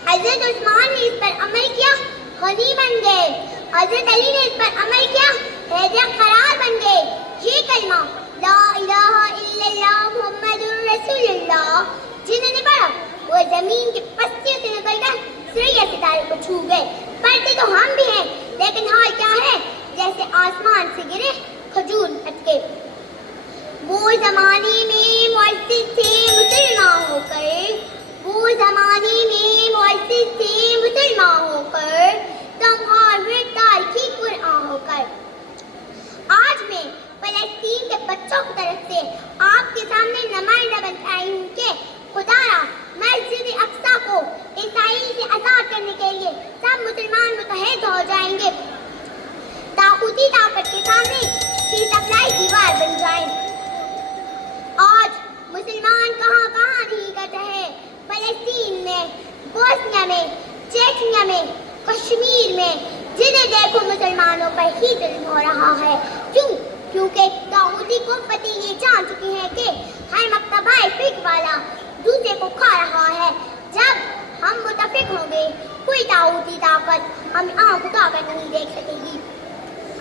حضرت عثمان نے اس پر عمل کیا, غنی بن گئے. حضرت علی نے اس پر عمل کیا, حیدر قرار بن گئے. یہ کلمہ لا الہ الا اللہ محمد رسول اللہ جنہوں نے پڑھا وہ زمین کی پستیوں سے نکل کر سوریا ستارے کو چھو گئے. پڑھتے تو ہم بھی ہیں, لیکن حال کیا ہے جیسے آسمان سے گرے کھجور اٹکے. وہ زمانے میں معزز تھے مسلمان ہو کر, وہ زمانے میں معزز تھے مسلمان ہو کر, تمہارے تاریخی قرآن ہو کر. آج میں فلسطین کے بچوں کی طرف سے آپ کے سامنے نمائندہ بن آئی ہوں کہ خدایا مسجد اقصیٰ کو عیسائی سے آزاد کرنے کے لیے سب مسلمان متحد ہو جائیں گے. طاغوتی طاقت کے سامنے سپلائی دیوار بن جائیں. آج مسلمان کہاں کہاں نہیں کرتے ہیں, فلسطین میں, بوسنیا میں, چیچنیا میں, کشمیر میں, جنہیں دیکھو مسلمانوں پر ہی ظلم ہو رہا ہے. کیوں؟ کیونکہ طاغوتی قوتیں یہ جان چکی ہیں کہ ہر مکتبہ فکر والا دوسرے کو کھا رہا ہے. جب ہم متفق ہوں گے کوئی طاغوتی طاقت ہمیں آنکھ اٹھا کر نہیں دیکھ سکے گی.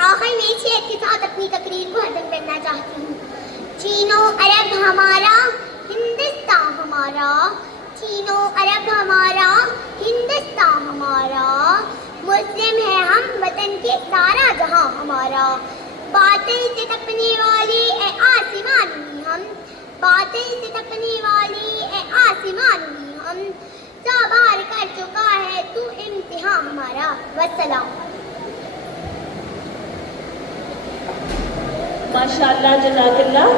آخر میں اس شعر کے ساتھ اپنی تقریر کو ختم کرنا چاہتی ہوں. چین و عرب ہمارا, ہندوستان ہمارا, چین و عرب ہمارا, ہندوستان ہمارا, مسلم ہے ہم, وطن کے سارا جہاں ہمارا. باطل سے تپنے والے اے آسمان بھی ہم, باطل سے تپنے والے اے آسمان بھی ہم, ہمارا. والسلام. ماشاءاللہ، جزاک اللہ.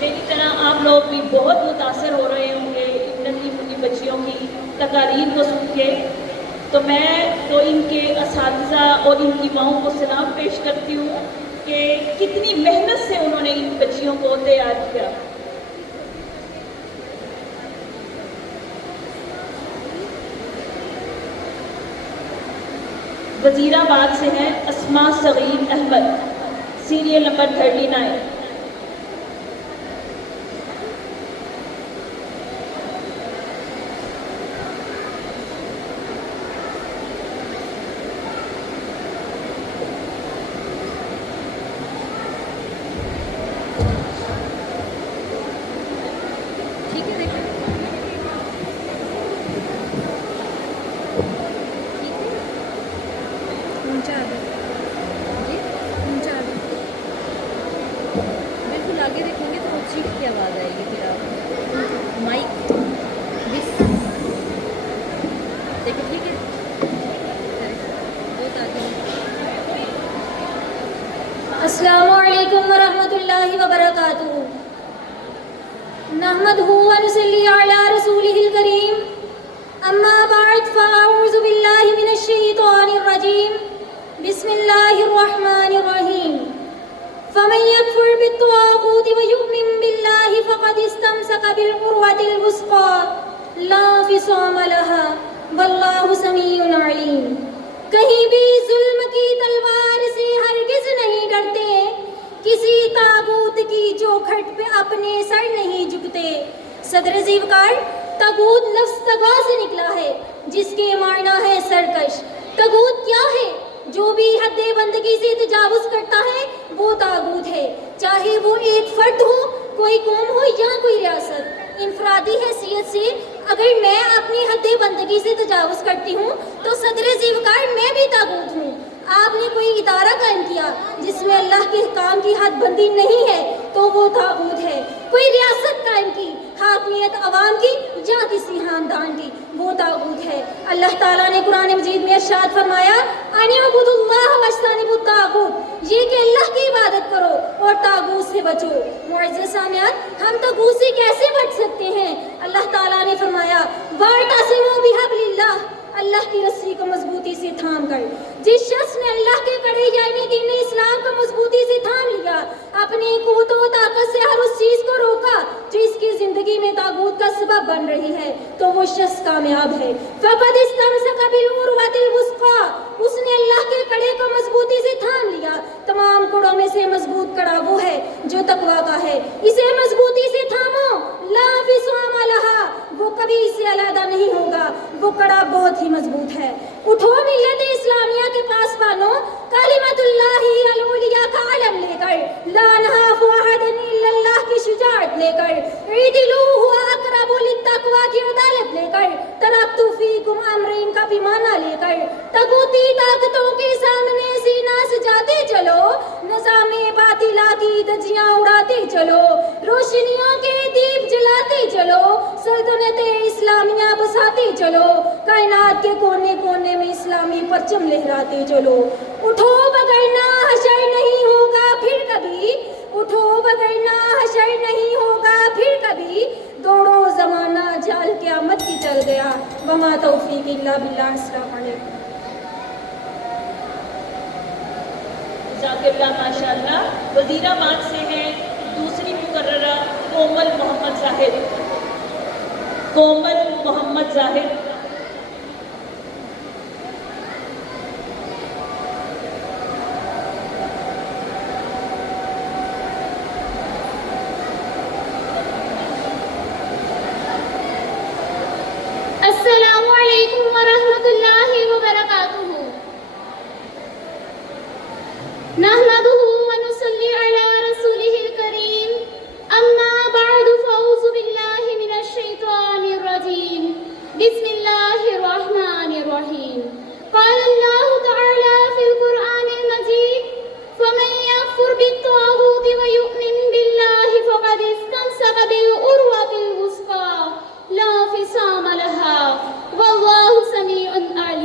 میری طرح آپ لوگ بھی بہت متاثر ہو رہے ہوں گے ان ننھی منھی بچیوں کی تقاریر کو سن کے. تو میں تو ان کے اساتذہ اور ان کی ماؤں کو سلام پیش کرتی ہوں کہ کتنی محنت سے انہوں نے ان بچیوں کو تیار کیا. وزیر آباد سے ہیں اسماء صغیر احمد، سیریل نمبر 39. بالکل آگے دیکھیں گے تو وہ چیخ کی آواز آئے گی. پھر آپ مائک دیکھو، ٹھیک ہے. بہت آگے. السلام علیکم ورحمۃ اللہ وبرکاتہ. نحمدہ ونصلی علی رسولہ الکریم. اما بعد فاعوذ باللہ من الشیطان الرجیم. بسم اللہ الرحمن الرحیم. فمن يكفر بالطاغوت ويؤمن بالله فقد استمسك بالعروة الوثقى لا انفصام لها والله سمیع علیم. کہیں بھی ظلم کی تلوار سے ہرگز نہیں ڈرتے، کسی طاغوت کی چوکھٹ پہ اپنے سر نہیں جھکتے. صدر زیوکار، طاغوت لفظ طغا سے نکلا ہے جس کے معنی ہے سرکش. طاغوت کیا ہے؟ جو بھی حد بندگی سے تجاوز کرتا ہے وہ طاغوت ہے، چاہے وہ ایک فرد ہو، کوئی قوم ہو یا کوئی ریاست. انفرادی حیثیت سے اگر میں اپنی حد بندگی سے تجاوز کرتی ہوں تو صدر زیوکار میں بھی طاغوت ہوں. آپ نے کوئی ادارہ قائم کیا جس میں اللہ کے حکام کی حد بندی نہیں ہے تو وہ طاغوت ہے. کوئی ریاست قائم کی، حاکمیت عوام کی یا کسی خاندان کی، وہ طاغوت ہے. اللہ تعالیٰ نے قرآن مجید میں ارشاد فرمایا، ان اعبدوا اللہ واجتنبوا الطاغوت، یہ کہ اللہ کی عبادت کرو اور طاغوت سے بچو. معزز سامعین، ہم طاغوت سے کیسے بچ سکتے ہیں؟ اللہ تعالیٰ نے فرمایا، واعتصموا بحبل اللہ، اللہ کی رسی کو مضبوطی سے تھام کر. جس شخص نے اللہ کے کڑے یعنی دین اسلام کو مضبوطی سے تھام لیا، اپنی قوت و طاقت سے ہر اس چیز کو روکا جو اس کی زندگی میں طاغوت کا سبب بن رہی ہے، تو وہ شخص کامیاب ہے. فقد استمسک بالعروۃ الوثقی، اس نے اللہ کے کڑے کو مضبوطی سے تھام لیا. تمام کڑوں میں سے مضبوط کڑا وہ ہے جو تقویٰ کا ہے، اسے مضبوطی سے تھامو. لا انفصام لہا، وہ کبھی اس سے علیحدہ نہیں ہوگا، وہ کڑا بہت ہی مضبوط ہے. اٹھو ملت اسلامیہ کے پاس بانو، کلمۃ اللہ العلیٰ کا علم لے کر، لا نخاف احدا الا اللہ کی شجاعت لے کر، اعدلوا هو اقرب للتقویٰ کی عدالت لے کر، ترکت فیکم امرین کا پیمانہ لے کر، طاغوتی طاقتوں کے سامنے سینہ سجاتے چلو، نظام باطلہ کی دھجیاں اڑاتے چلو، روشنیوں کے دیپ جلاتے چلو، سلطنت اسلامیہ بساتے چلو، کائنات کے کونے کونے میں اسلامی پرچم لہراتے چلو. اٹھو وگرنہ حشر نہیں ہوگا پھر کبھی، اٹھو وگرنہ حشر نہیں ہوگا پھر کبھی، دوڑو زمانہ جال قیامت کی چل گیا، وما توفیق الا باللہ. السلام علیکم. جزاک اللہ. ماشاء اللہ. وزیر آباد سے ہیں دوسری مقررہ کومل محمد زاہد. کومل محمد زاہد. السلام علیکم ورحمۃ اللہ وبرکاتہ. نحمدہ ونصلی علی رسولہ الکریم. اما بعد فاعوذ باللہ من الشیطان الرجیم. بسم اللہ الرحمن الرحیم. قال اللہ تعالی فی القرآن المجید، فمن یکفر بالطاغوت ویؤمن باللہ فقد استمسک بالعروۃ الوثقی لا انفصام لها واللہ سمیع علیم.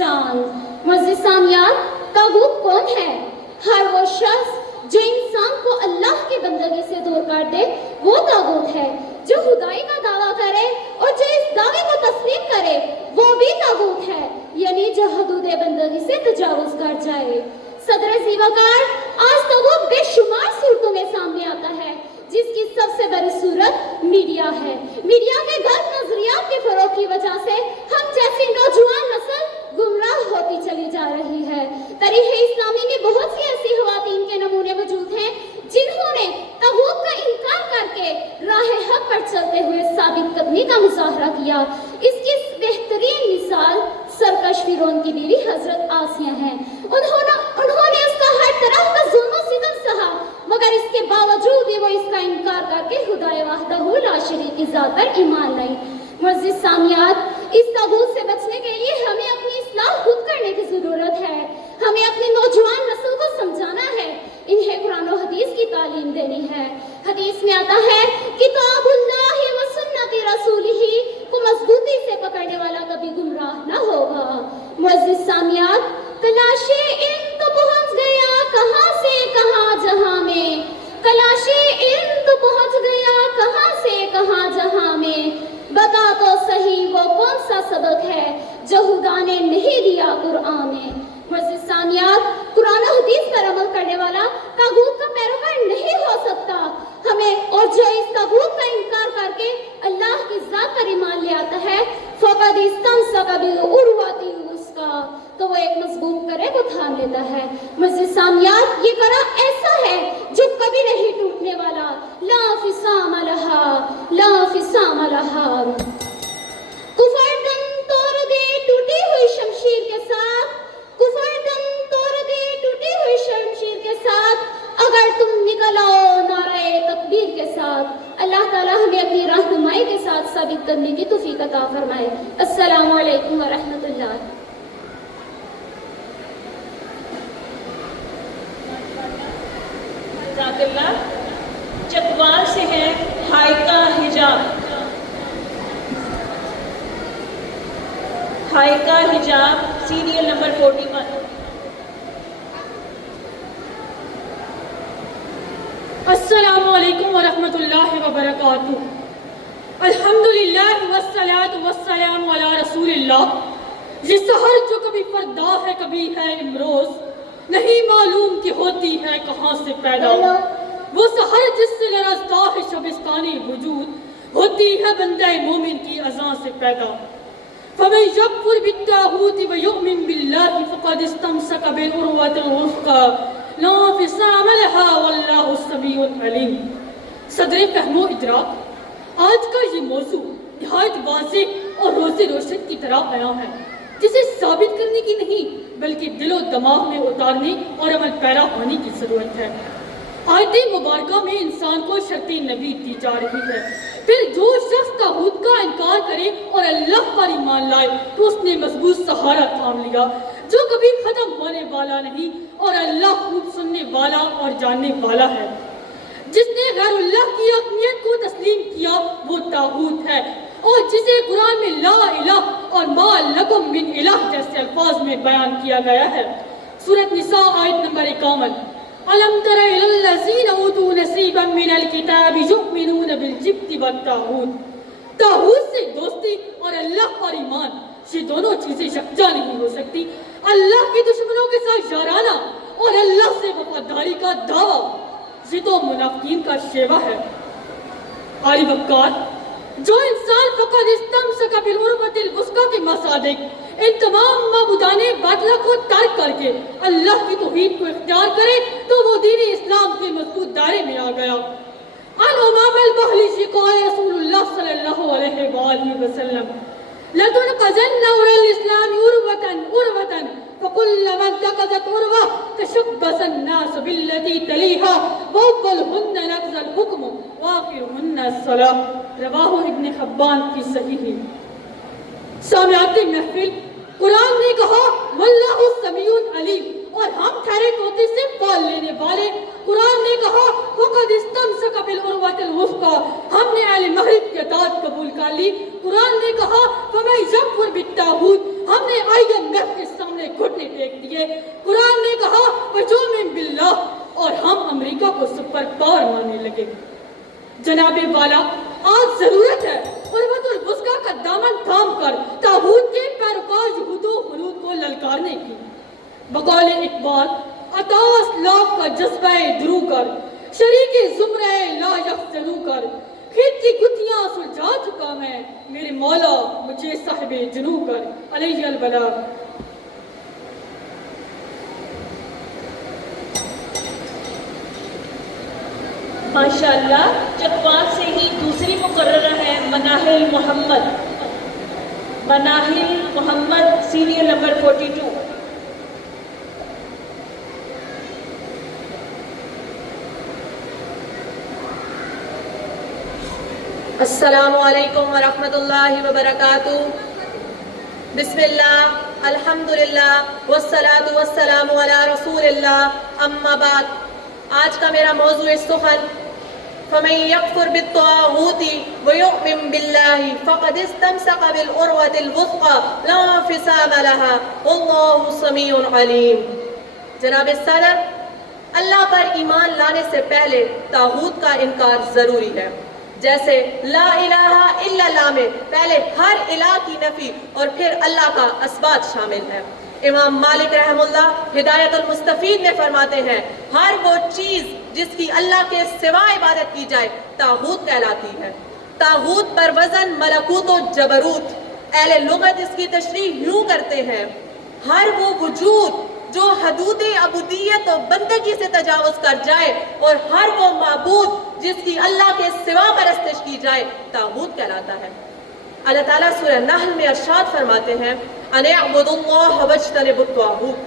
چاند۔ معزز سامعین، طاغوت کون ہے؟ ہر وہ شخص جو انسان کو اللہ کی بندگی سے دور کر دے وہ طاغوت ہے۔ جو خدائی کا دعویٰ کرے اور جو اس دعوے کو تسلیم کرے وہ بھی طاغوت ہے، یعنی جو حدود بندگی سے تجاوز کر جائے۔ صدر زیوکار، آج طاغوت بے شمار صورتوں میں سامنے آتا ہے، جس کی سب سے بڑی صورت میڈیا ہے۔ میڈیا کے غلط نظریات کے فروغ کی وجہ سے ہم جیسی نوجوان نسل گمراہ ہوتی چلی جا رہی ہے۔ تاریخ اسلامی میں بہت سی ایسی خواتین کے نمونے موجود ہیں جنہوں نے طاغوت کا انکار کر کے راہ حق پر چلتے ہوئے ثابت قدمی کا مظاہرہ کیا۔ اس کی بہترین مثال سرکش فرعون کی بیوی حضرت آسیہ ہیں۔ انہوں نے اس کا ہر طرح کا ظلم و ستم سہا، مگر اس کے باوجود بھی وہ اس کا انکار کر کے خدائے وحدہ لا شریک کی ذات پر ایمان لائی۔ معزز سامعین، اس طاغوت سے بچنے کے لیے ہمیں اپنی اصلاح خود کرنے کی ضرورت ہے۔ ہمیں اپنی نوجوان نسل کو سمجھانا ہے، انہیں قرآن و حدیث کی تعلیم دینی ہے۔ حدیث میں آتا ہے کتاب اللہ و سنت رسولہ کو مضبوطی سے پکڑنے والا کبھی گمراہ نہ ہوگا۔ معزز سامعین، کلاش علم تو پہنچ گیا کہاں سے کہاں جہاں میں، کلاش علم تو پہنچ گیا کہاں سے کہاں جہاں میں، بتا تو صحیح وہ کون سا سبق ہے جو خدا نے نہیں دیا قرآن میں۔ معزز سامعین، قرآن و حدیث پر عمل کرنے والا طاغوت کا پیروکار نہیں ہو سکتا۔ ہمیں اور جو اس طاغوت کا انکار کر کے اللہ کی ذات پر ایمان لے آتا ہے فقد استمسک بالعروۃ الوثقی، تو وہ ایک مضبوط کرے کو تھام لیتا ہے۔ معزز سامعین، یہ کرا ایسا ہے جو کبھی نہیں ٹوٹنے والا، لا انفصام لہا، لا انفصام لہا۔ کفر دم توڑ دے ٹوٹی ہوئی شمشیر کے ساتھ، کفر دم توڑ دے ٹوٹی ہوئی شمشیر کے ساتھ، اگر تم نکل آؤ نعرہ تکبیر کے ساتھ۔ اللہ تعالیٰ ہمیں اپنی رہنمائی کے ساتھ ثابت کرنے کی توفیق عطا فرمائے۔ السلام علیکم ورحمۃ اللہ۔ جزاک اللہ۔ چکوال سے ہے ہائکہ حجاب۔ ہائکہ حجاب سیریل نمبر 41۔ السلام علیکم ورحمۃ اللہ وبرکاتہ۔ الحمدللہ والصلاة والسلام علی رسول اللہ۔ یہ سحر جو کبھی فردا ہے کبھی ہے امروز، نہیں معلوم کہ ہوتی ہے کہاں سے پیدا، وہ سحر جس سے لرزتا ہے شبستانی وجود، ہوتی ہے بندہ مومن کی اذان سے پیدا۔ فمن یکفر بالطاغوت ویؤمن باللہ فقد استمسک بالعروۃ الوثقی لا انفصام لہا واللہ السمیع العلیم۔ صدر فہم و ادراک، آج کا یہ موضوع نہایت واضح اور روز روشن کی طرح آیا ہے، جسے ثابت کرنے کی نہیں بلکہ دل و دماغ میں اتارنے اور عمل پیرا ہونے کی ضرورت ہے۔ آیت مبارکہ میں انسان کو شرط نوید دی جا رہی ہے، پھر جو شخص طاغوت کا انکار کرے اور اللہ پر ایمان لائے تو اس نے مضبوط سہارا تھام لیا جو کبھی ختم ہونے والا نہیں اور اللہ خوب سننے والا اور جاننے والا ہے۔ جس نے غیر اللہ کی حکمیت کو تسلیم کیا وہ طاغوت ہے، اور جسے قرآن میں لا الہ اور ما لکم من الہ جیسے الفاظ میں بیان کیا گیا ہے۔ سورۃ نساء آیت نمبر 51۔ أَلَمْ تَرَ إِلَى الَّذِينَ أُوتُوا نَصِيبًا مِنَ الْكِتَابِ يُؤْمِنُونَ بِالْجِبْتِ وَالطَّاغُوتِ۔ طاغوت سے دوستی اور اللہ پر ایمان، یہ دونوں چیزیں یکجا نہیں ہو سکتی۔ اللہ کے دشمنوں کے ساتھ یارانہ اور اللہ سے وفاداری کا دعویٰ، یہ تو منافقین کا شیوہ ہے۔ علی وقار، جو انسان فقط استمسک بالعروۃ الوثقی کے مصادق، ان تمام معبودان باطلہ کو ترک کر کے اللہ کی توحید کو اختیار کرے تو وہ دین اسلام کے مضبوط دائرے میں آ گیا۔ عن امام البہلی قال رسول اللہ صلی اللہ علیہ وآلہ وسلم لَتُنْقَذَنَّ عُرَى الْإِسْلَامِ عُرْوَةً فَكُلَّمَا انْتَقَضَتْ عُرْوَةٌ تَشَبَّثَ النَّاسُ بِالَّتِي تَلِيهَا وَأَوَّلُهُنَّ نَقْضَ الْحُكْمُ وَآخِرُهُنَّ الصَّلَاةُ۔ رواہ ابن حبان کی صحیح۔ سامعات محفل، قرآن نے کہا واللہ السمیع العلیم، اور ہم ٹھہرے طوطے سے پال لینے والے۔ قرآن نے کہا فقد استمسک بالعروۃ الوثقی، ہم نے اہل مغرب کی اطاعت قبول کر لی۔ قرآن نے کہا فمن یکفر بالطاغوت، ہم نے IMF کے سامنے گھٹنے ٹیک دیے. قرآن نے کہا وَجُؤْمِن بِاللَّهِ اور ہم امریکہ کو سپر پاور ماننے لگے. جناب والا آج ضرورت ہے عروۃ الوثقیٰ کا دامن تھام کر طاغوت کے پیروکار یہود و ہنود کو للکارنے کی. بقول اقبال عطا اسلاف کا جذبہ درو کر شریک زمرہ لا یخزلو کر خط کی گتھیاں سلجھا چکا میں میرے مولا مجھے صاحب جنو کر علیہ البلاغ. ماشاءاللہ چکوال سے ہی دوسری مقررہ ہے مناہل محمد. مناہل محمد سیریل نمبر 42. السلام علیکم ورحمۃ اللہ وبرکاتہ. بسم اللہ الحمدللہ والصلاة والسلام علی رسول اللہ. اما بعد، آج کا میرا موضوع سخن فَمَن يَكْفُرْ بِالطَّاغُوتِ وَيُؤْمِن بِاللَّهِ فَقَدِ اسْتَمْسَكَ بِالْعُرْوَةِ الْوُثْقَىٰ لَا انفِصَامَ لَهَا وَاللَّهُ سَمِيعٌ عَلِيمٌ. جناب صدر، اللہ پر ایمان لانے سے پہلے طاغوت کا انکار ضروری ہے. جیسے لا الہ الا اللہ میں پہلے ہر الہ کی نفی اور پھر اللہ کا اثبات شامل ہے. امام مالک رحم اللہ ہدایت المستفید میں فرماتے ہیں ہر وہ چیز جس کی اللہ کے سوا عبادت کی جائے طاغوت کہلاتی ہے. طاغوت پر وزن ملکوت و جبروت. اہل لغت اس کی تشریح یوں کرتے ہیں ہر وہ وجود جو حدود عبودیت و بندگی سے تجاوز کر جائے اور ہر وہ معبود جس کی اللہ کے سوا پرستش کی جائے طاغوت کہلاتا ہے. اللہ تعالیٰ سورہ نحل میں ارشاد فرماتے ہیں ان اعبدوا اللہ واجتنبوا الطاغوت.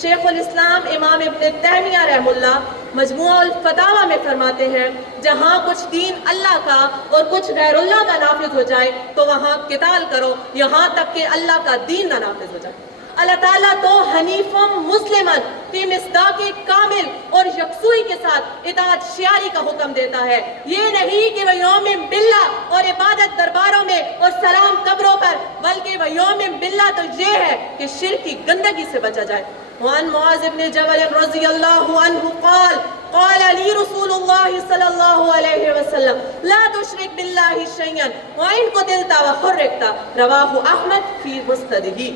شیخ الاسلام امام ابن تیمیہ رحم اللہ مجموعہ الفتاوی میں فرماتے ہیں جہاں کچھ دین اللہ کا اور کچھ غیر اللہ کا نافذ ہو جائے تو وہاں قتال کرو یہاں تک کہ اللہ کا دین نہ نافذ ہو جائے. اللہ تعالیٰ تو حنیفم مسلمن کی مصداق کامل اور یکسوئی کے ساتھ اطاعت شیاری کا حکم دیتا ہے. یہ نہیں کہ وہ یوم باللہ اور عبادت درباروں میں اور سلام قبروں پر، بلکہ وہ یوم باللہ تو یہ ہے کہ شرک کی گندگی سے بچا جائے. وعن معاذ بن جبل رضی اللہ عنہ قال لي رسول الله صلی اللہ علیہ وسلم لا تشرک باللہ شیئا وإن قتلت وحرقت. رواہ احمد فی مسندہ.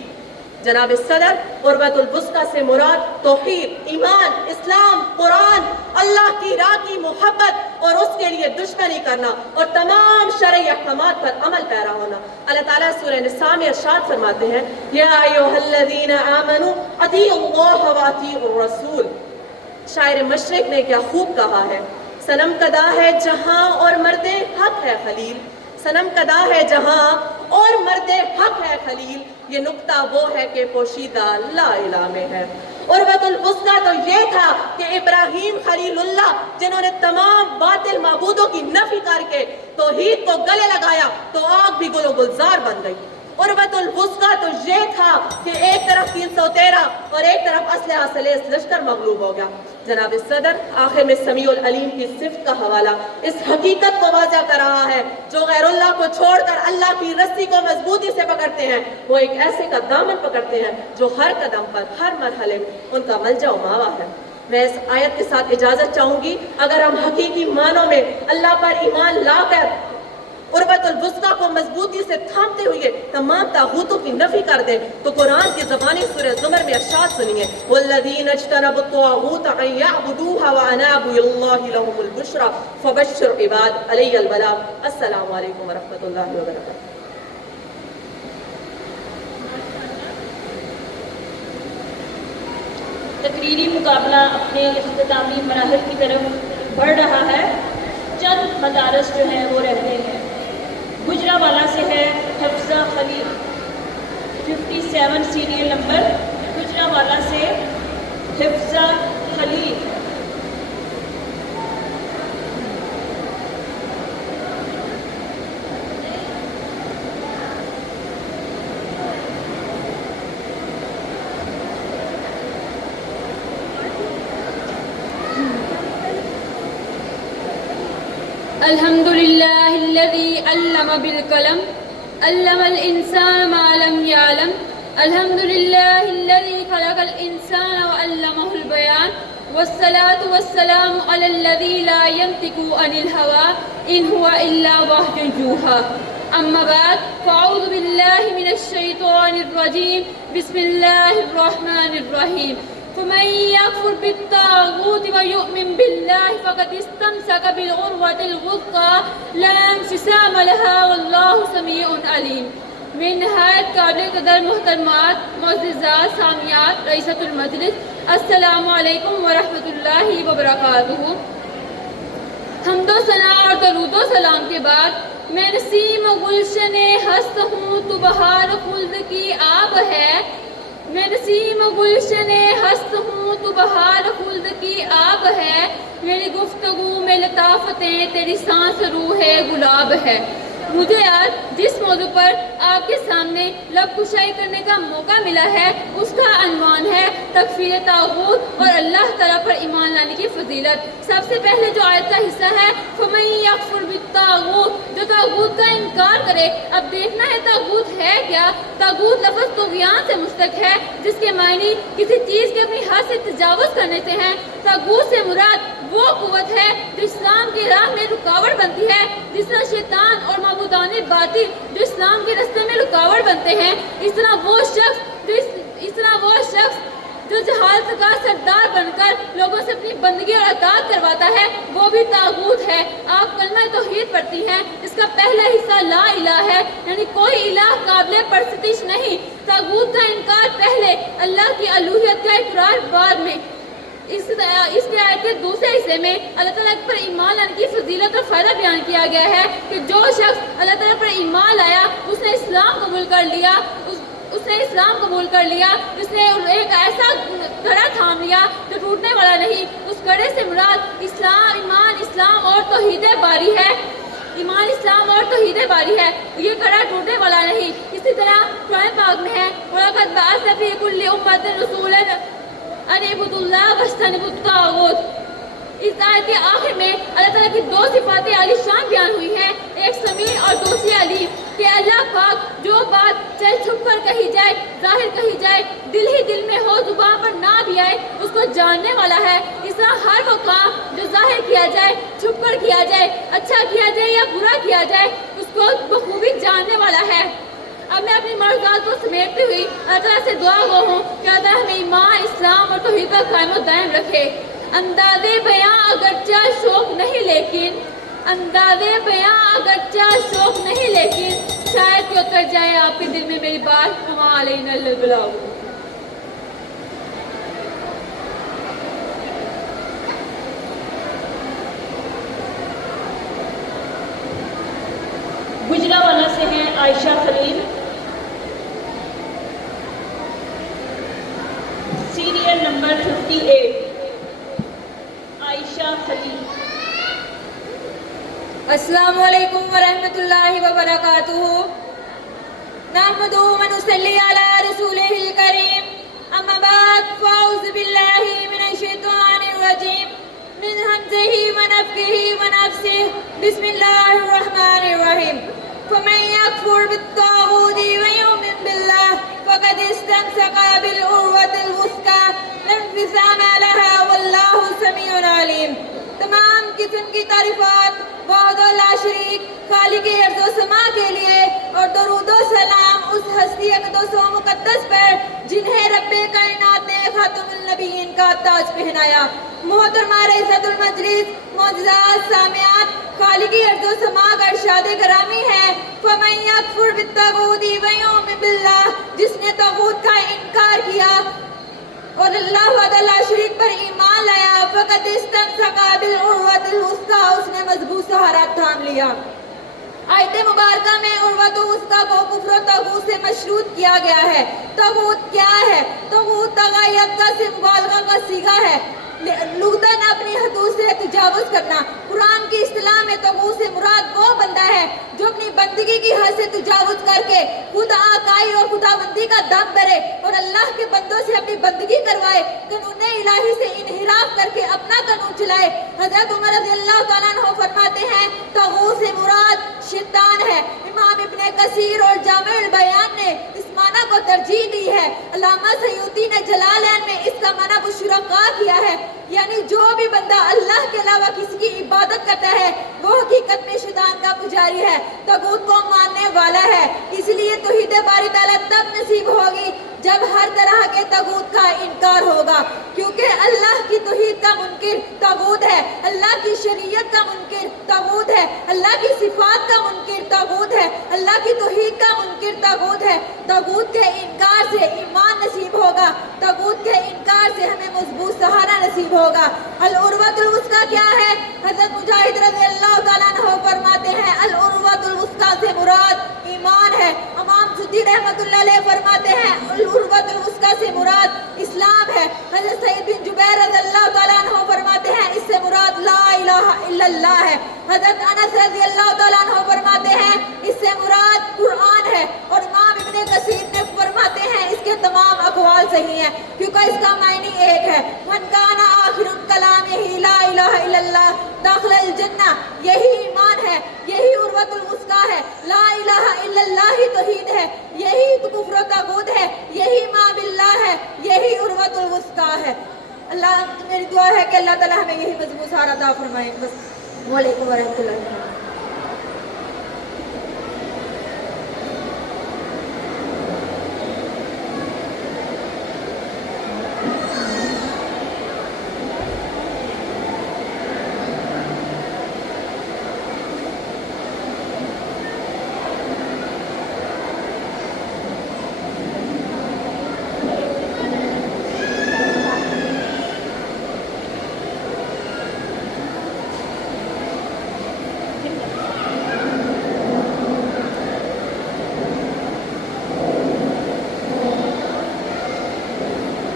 جناب صدر، عروۃ الوثقیٰ سے مراد توحید، ایمان، اسلام، قرآن، اللہ کی راہ کی محبت اور اس کے لیے دشمنی کرنا اور تمام شرعی احکامات پر عمل پیرا ہونا. اللہ تعالیٰ سورہ نساء میں ارشاد فرماتے ہیں یا ایھا الذین آمنوا اطیعوا اللہ واطیعوا الرسول. شاعر مشرق نے کیا خوب کہا ہے صنم کدا ہے جہاں اور مرد حق ہے خلیل. صنم کدا ہے جہاں اور مرد حق ہے خلیل. یہ نقطہ وہ ہے کہ پوشیدہ لا الہ میں ہے. عروۃ الوثقیٰ تو یہ تھا کہ ابراہیم خلیل اللہ جنہوں نے تمام باطل معبودوں کی نفی کر کے توحید کو گلے لگایا تو آگ بھی گل و گلزار بن گئی. عروۃ الوثقیٰ تو یہ تھا کہ ایک طرف 313 اور ایک طرف اسلحہ سے لیس لشکر مغلوب ہو گیا. جناب صدر، آخر میں سمیع العلیم کی صفت کا حوالہ اس حقیقت کو واضح کر رہا ہے جو غیر اللہ کو چھوڑ کر اللہ کی رسی کو مضبوطی سے پکڑتے ہیں وہ ایک ایسے کا دامن پکڑتے ہیں جو ہر قدم پر ہر مرحلے میں ان کا ملجا و ماوا ہے. میں اس آیت کے ساتھ اجازت چاہوں گی اگر ہم حقیقی معنوں میں اللہ پر ایمان لا کر عروۃ الوثقیٰ کو مضبوطی سے تھامتے ہوئے تمام طاغوتوں کی نفی کر دیں تو قرآن کی زبانی سورہ زمر میں ارشاد سنیے والذین اجتنبوا الطاغوت ان یعبدوها وانابوا الی اللہ لهم البشری فبشر عباد علیہ البلاغ. السلام علیکم ورحمۃ اللہ وبرکاتہ. تقریری مقابلہ اپنے اختتامی مراحل کی طرف بڑھ رہا ہے. چند مدارس جو ہیں وہ رہتے ہیں. گجرانوالہ سے ہے حفظہ خلیل 57 سیریل نمبر. گجرانوالہ سے حفظہ خلیل. الحمد لله الذي علم بالقلم علم الإنسان ما لم يعلم الحمدللہ الذی خلق الانسان وعلمہ البیان والصلاة والسلام علی الذی لا ينطق عن الهوى ان هو الا وحی یوحی. اما بعد فاعوذ باللہ من الشیطان الرجیم. بسم اللہ الرحمن الرحیم. فمن يكفر بالطاغوت ويؤمن بالله فقد استمسك بالعروة الوثقى لا انفصام لها والله سميع عليم. من نہایت قابل قدر محترمات، معززات، سامیات، رئیسۃ المجلس، السلام علیکم ورحمۃ اللہ وبرکاتہ. حمد و ثنا اور درود و سلام کے بعد میں نسیم و گلشن ہست ہوں تو بہار خلد کی آب ہے. میں نسیم و گلشن ہست ہوں تو بہار خلد کی آب ہے. میری گفتگو میں لطافتیں تیری سانس روح گلاب ہے. مجھے آج جس موضوع پر آپ کے سامنے لب کشائی کرنے کا موقع ملا ہے اس کا عنوان ہے تکفیر طاغوت اور اللہ تعالیٰ پر ایمان لانے کی فضیلت. سب سے پہلے جو آیت کا حصہ ہے فَمَن يَكْفُرْ بِالطَّاغُوتِ، جو طاغوت کا انکار کرے. اب دیکھنا ہے طاغوت ہے کیا. طاغوت لفظ طغیان سے مشتق ہے جس کے معنی کسی چیز کے اپنی حد سے تجاوز کرنے سے ہیں. طاغوت سے مراد وہ قوت ہے جو اسلام کی راہ میں رکاوٹ بنتی ہے. جس طرح شیطان اور معبودان باطل جو اسلام کے راستے میں رکاوٹ بنتے ہیں، اس طرح وہ شخص جو جہالت کا سردار بن کر لوگوں سے اپنی بندگی اور اطاعت کرواتا ہے وہ بھی طاغوت ہے. آپ کلمہ توحید پڑھتی ہیں، اس کا پہلا حصہ لا الہ ہے، یعنی کوئی الہ قابل پرستش نہیں. طاغوت کا انکار پہلے، اللہ کی الوہیت کا اقرار بعد میں. اس کے آیت کے دوسرے حصے میں اللہ تعالیٰ پر ایمان لانے کی فضیلت اور فائدہ بیان کیا گیا ہے کہ جو شخص اللہ تعالیٰ پر ایمان لایا اس نے اسلام قبول کر لیا. جس نے ایک ایسا کڑا تھام لیا جو ٹوٹنے والا نہیں. اس کڑے سے مراد ایمان اسلام اور توحید باری ہے. یہ کڑا ٹوٹنے والا نہیں. اسی طرح قرآن پاک میں ہے وَلَقَدْ بَعَثْنَا فِي كُلِّ أُمَّةٍ رَسُولًا أَنِ اعْبُدُوا اللَّهَ وَاجْتَنِبُوا الطَّاغُوتَ. اس آیت کے آخر میں اللہ تعالیٰ کی دو صفات عالی شان بیان ہوئی ہیں، ایک سمیع اور دوسری علیم. کہ اللہ پاک جو بات چاہے چھپ کر کہی جائے، ظاہر کہی جائے، دل ہی دل میں ہو، زبان پر نہ بھی آئے، اس کو جاننے والا ہے. اس طرح ہر وہ کام جو ظاہر کیا جائے، چھپ کر کیا جائے، اچھا کیا جائے یا برا کیا جائے، اس کو بخوبی جاننے والا ہے. اب میں اپنی مرضات کو سمیٹتی ہوئی اللہ تعالیٰ سے دعا گو ہوں کہ اللہ تعالیٰ ہمیں ایمان، اسلام اور توحید پر قائم و دائم رکھے. اندازے بیاں اگرچہ شوق نہیں لیکن شاید کہ اتر جائے آپ کے دل میں میری بات. وما علینا الا البلاغ. گجرانوالہ سے ہیں عائشہ خلیل. سیریل نمبر 58 عائشہ خلیل. السلام علیکم ورحمۃ اللہ وبرکاتہ. نحمده ونصلی علی رسولہ الکریم. اما بعد فاعوذ باللہ من الشیطان الرجیم من ہمزہ ونفخہ ونفثہ. بسم اللہ الرحمن الرحیم. فمن يكفر بالطاغوت ويؤمن بالله فقد استمسك بالعروة الوثقى لا انفصام لها والله سميع عليم. تمام قسم کی تعریفات وحدہ لا شریک خالق ارض و سما کے لیے اور درود و سلام اس ہستی اقدس و مقدس پر جنہیں رب کائنات نے خاتم النبیین کا تاج پہنایا. محترمہ رئیسۃ المجلس، معززات سامعات، خالق ارض و سما کا ارشاد گرامی ہے فَمَن يَكْفُرْ بِالطَّاغُوتِ وَيُؤْمِن بِاللَّهِ، جس نے طاغوت کا انکار کیا اور اللہ وحدہ لا شریک پر ایمان لایا فقد استمسک بالعروۃ الوثقی، اس نے مضبوط سہارا تھام لیا. آیت مبارکہ میں عروۃ الوثقی کو کفر و طاغوت سے مشروط کیا گیا ہے. طاغوت کیا ہے؟ طاغوت تغیت کا مبالغہ کا صیغہ ہے، لغتاً اپنی حدود سے تجاوز کرنا. قرآن کی اصطلاح میں طاغوت سے مراد وہ بندہ ہے جو اپنی بندگی کی حد سے تجاوز کر کے خود آقائی اور خداوندی کا دم بھرے اور اللہ کے بندوں سے اپنی بندگی کروائے، قانون الہی سے انحراف کر کے اپنا قانون چلائے. حضرت عمر رضی اللہ تعالیٰ عنہ فرماتے ہیں طاغوت سے مراد شیطان ہے. امام ابن کثیر اور جامع البیان نے اس معنی معنی کو ترجیح دی ہے. علامہ سیوطی نے جلالین میں اس کا معنی بشرکا کیا ہے، یعنی جو بھی بندہ اللہ کے علاوہ کسی کی عبادت کرتا ہے وہ حقیقت میں شیطان کا پجاری ہے، طاغوت کو ماننے والا ہے. اس لیے توحید باری تعالیٰ تب نصیب ہوگی جب ہر طرح کے طاغوت کا انکار ہوگا، کیونکہ اللہ کی توحید کا منکر طاغوت ہے، اللہ کی شریعت کا منکر طاغوت ہے، اللہ کی صفات کا منکر طاغوت ہے، اللہ کی توحید کا منکر طاغوت ہے. طاغوت کے انکار سے ایمان نصیب ہوگا، طاغوت کے انکار سے ہمیں مضبوط سہارا نصیب ہوگا. العروۃ الوثقیٰ کیا ہے؟ حضرت مجاہد رضی اللہ تعالیٰ عنہ فرماتے ہیں العروۃ الوثقیٰ سے مراد ایمان ہے. امام سدی رحمۃ اللہ علیہ فرماتے ہیں العروۃ الوثقیٰ سے مراد اسلام ہے. حضرت سعید بن جبیر رضی اللہ تعالیٰ عنہ فرماتے ہیں اس سے مراد لا الہ الا اللہ ہے. حضرت انس رضی اللہ تعالیٰ عنہ فرماتے ہیں اس سے مراد قرآن ہے. اور امام ابن کثیر نے فرماتے ہیں اس کے تمام اقوال صحیح ہیں، کیونکہ اس کا معنی ایک ہے من کان آخر کلامہ لا الہ الا اللہ داخل الجنہ. یہی ایمان ہے، یہی عروۃ الوثقیٰ ہے. لا الہ الا اللہ ہی توحید ہے، یہی کفر و طاغوت ہے، یہی ما باللہ ہے، یہی عروۃ الوثقیٰ ہے. اللہ میری دعا ہے کہ اللہ تعالیٰ ہمیں یہی مضبوط سہارا عطا فرمائے. السلام علیکم ورحمۃ اللہ وبرکاتہ.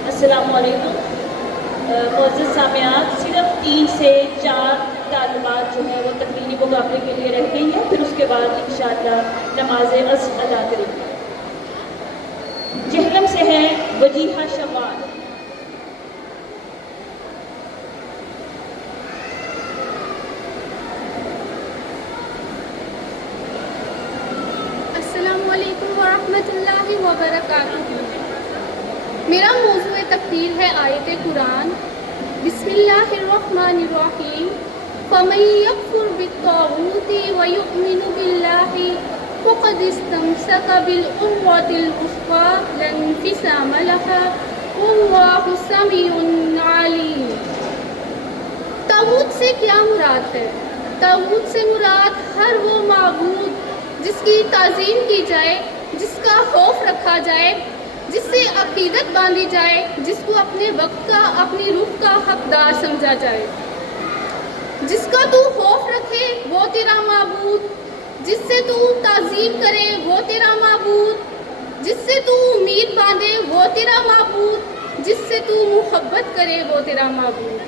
السلام علیکم. معزز سامعات، صرف 3 سے 4 طالبات جو ہیں وہ تقریری مقابلے کے لیے رہ گئی ہیں، پھر اس کے بعد انشاءاللہ نماز عصر ادا کریں گے. جہلم سے ہیں وجیحہ شمال. السلام علیکم ورحمۃ اللہ وبرکاتہ. میرا موضوع تقریر ہے آیت قرآن. بسم اللہ الرحمن الرحیم. فَمَن يَكْفُرْ بِالطَّاغُوتِ وَيُؤْمِنُ بِاللَّهِ فَقَدِ اسْتَمْسَكَ بِالْعُرْوَةِ الْوُثْقَىٰ لَا انفِصَامَ لَهَا وَاللَّهُ سَمِيعٌ عَلِيمٌ. طاغوت سے کیا مراد ہے؟ طاغوت سے مراد ہر وہ معبود جس کی تعظیم کی جائے، جس کا خوف رکھا جائے، جس سے عقیدت باندھی جائے، جس کو اپنے وقت کا، اپنی روح کا حقدار سمجھا جائے. جس کا تو خوف رکھے وہ تیرا معبود، جس سے تو تعظیم کرے وہ تیرا معبود، جس سے تو امید باندھے وہ تیرا معبود، جس سے تو محبت کرے وہ تیرا معبود.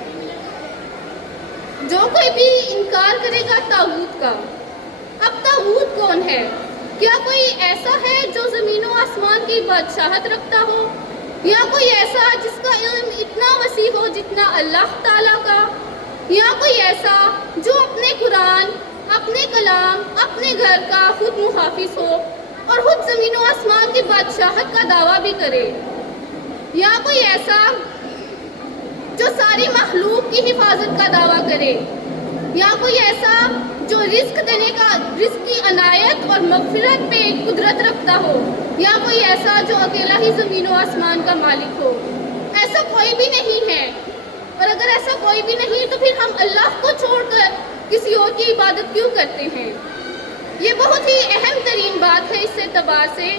جو کوئی بھی انکار کرے گا طاغوت کا. اب طاغوت کون ہے؟ کیا کوئی ایسا ہے جو زمین و آسمان کی بادشاہت رکھتا ہو، یا کوئی ایسا جس کا علم اتنا وسیع ہو جتنا اللہ تعالیٰ کا، یا کوئی ایسا جو اپنے قرآن، اپنے کلام، اپنے گھر کا خود محافظ ہو اور خود زمین و آسمان کی بادشاہت کا دعویٰ بھی کرے، یا کوئی ایسا جو ساری مخلوق کی حفاظت کا دعویٰ کرے، یا کوئی ایسا جو رزق دینے کا، رزق کی عنایت اور مغفرت پہ قدرت رکھتا ہو، یا کوئی ایسا جو اکیلا ہی زمین و آسمان کا مالک ہو. ایسا کوئی بھی نہیں ہے. اور اگر ایسا کوئی بھی نہیں تو پھر ہم اللہ کو چھوڑ کر کسی اور کی عبادت کیوں کرتے ہیں؟ یہ بہت ہی اہم ترین بات ہے اس اعتبار سے.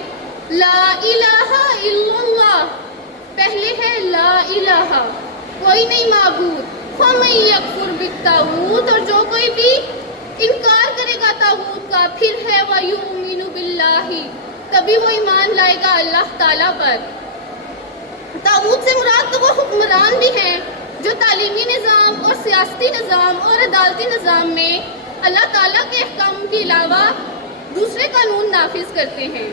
لا الہ الا اللہ، پہلے ہے لا الہ، کوئی نہیں معبود. فَمَن يَكْفُرْ بِالطَّاغُوتِ، اور جو کوئی بھی انکار کرے گا طاغوت کا، پھر ہے وَيُؤْمِنُ بِاللَّهِ، تبھی وہ ایمان لائے گا اللہ تعالیٰ پر. طاغوت سے مراد تو وہ حکمران بھی ہیں جو تعلیمی نظام اور سیاسی نظام اور عدالتی نظام میں اللہ تعالیٰ کے احکام کے علاوہ دوسرے قانون نافذ کرتے ہیں،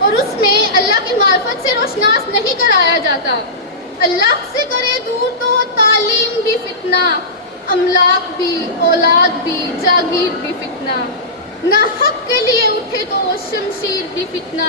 اور اس میں اللہ کی معرفت سے روشناس نہیں کرایا جاتا. اللہ سے کرے دور تو تعلیم بھی فتنہ، املاک بھی، اولاد بھی، جاگیر بھی فتنہ. نہ حق کے لیے اٹھے تو شمشیر بھی فتنہ،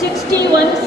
61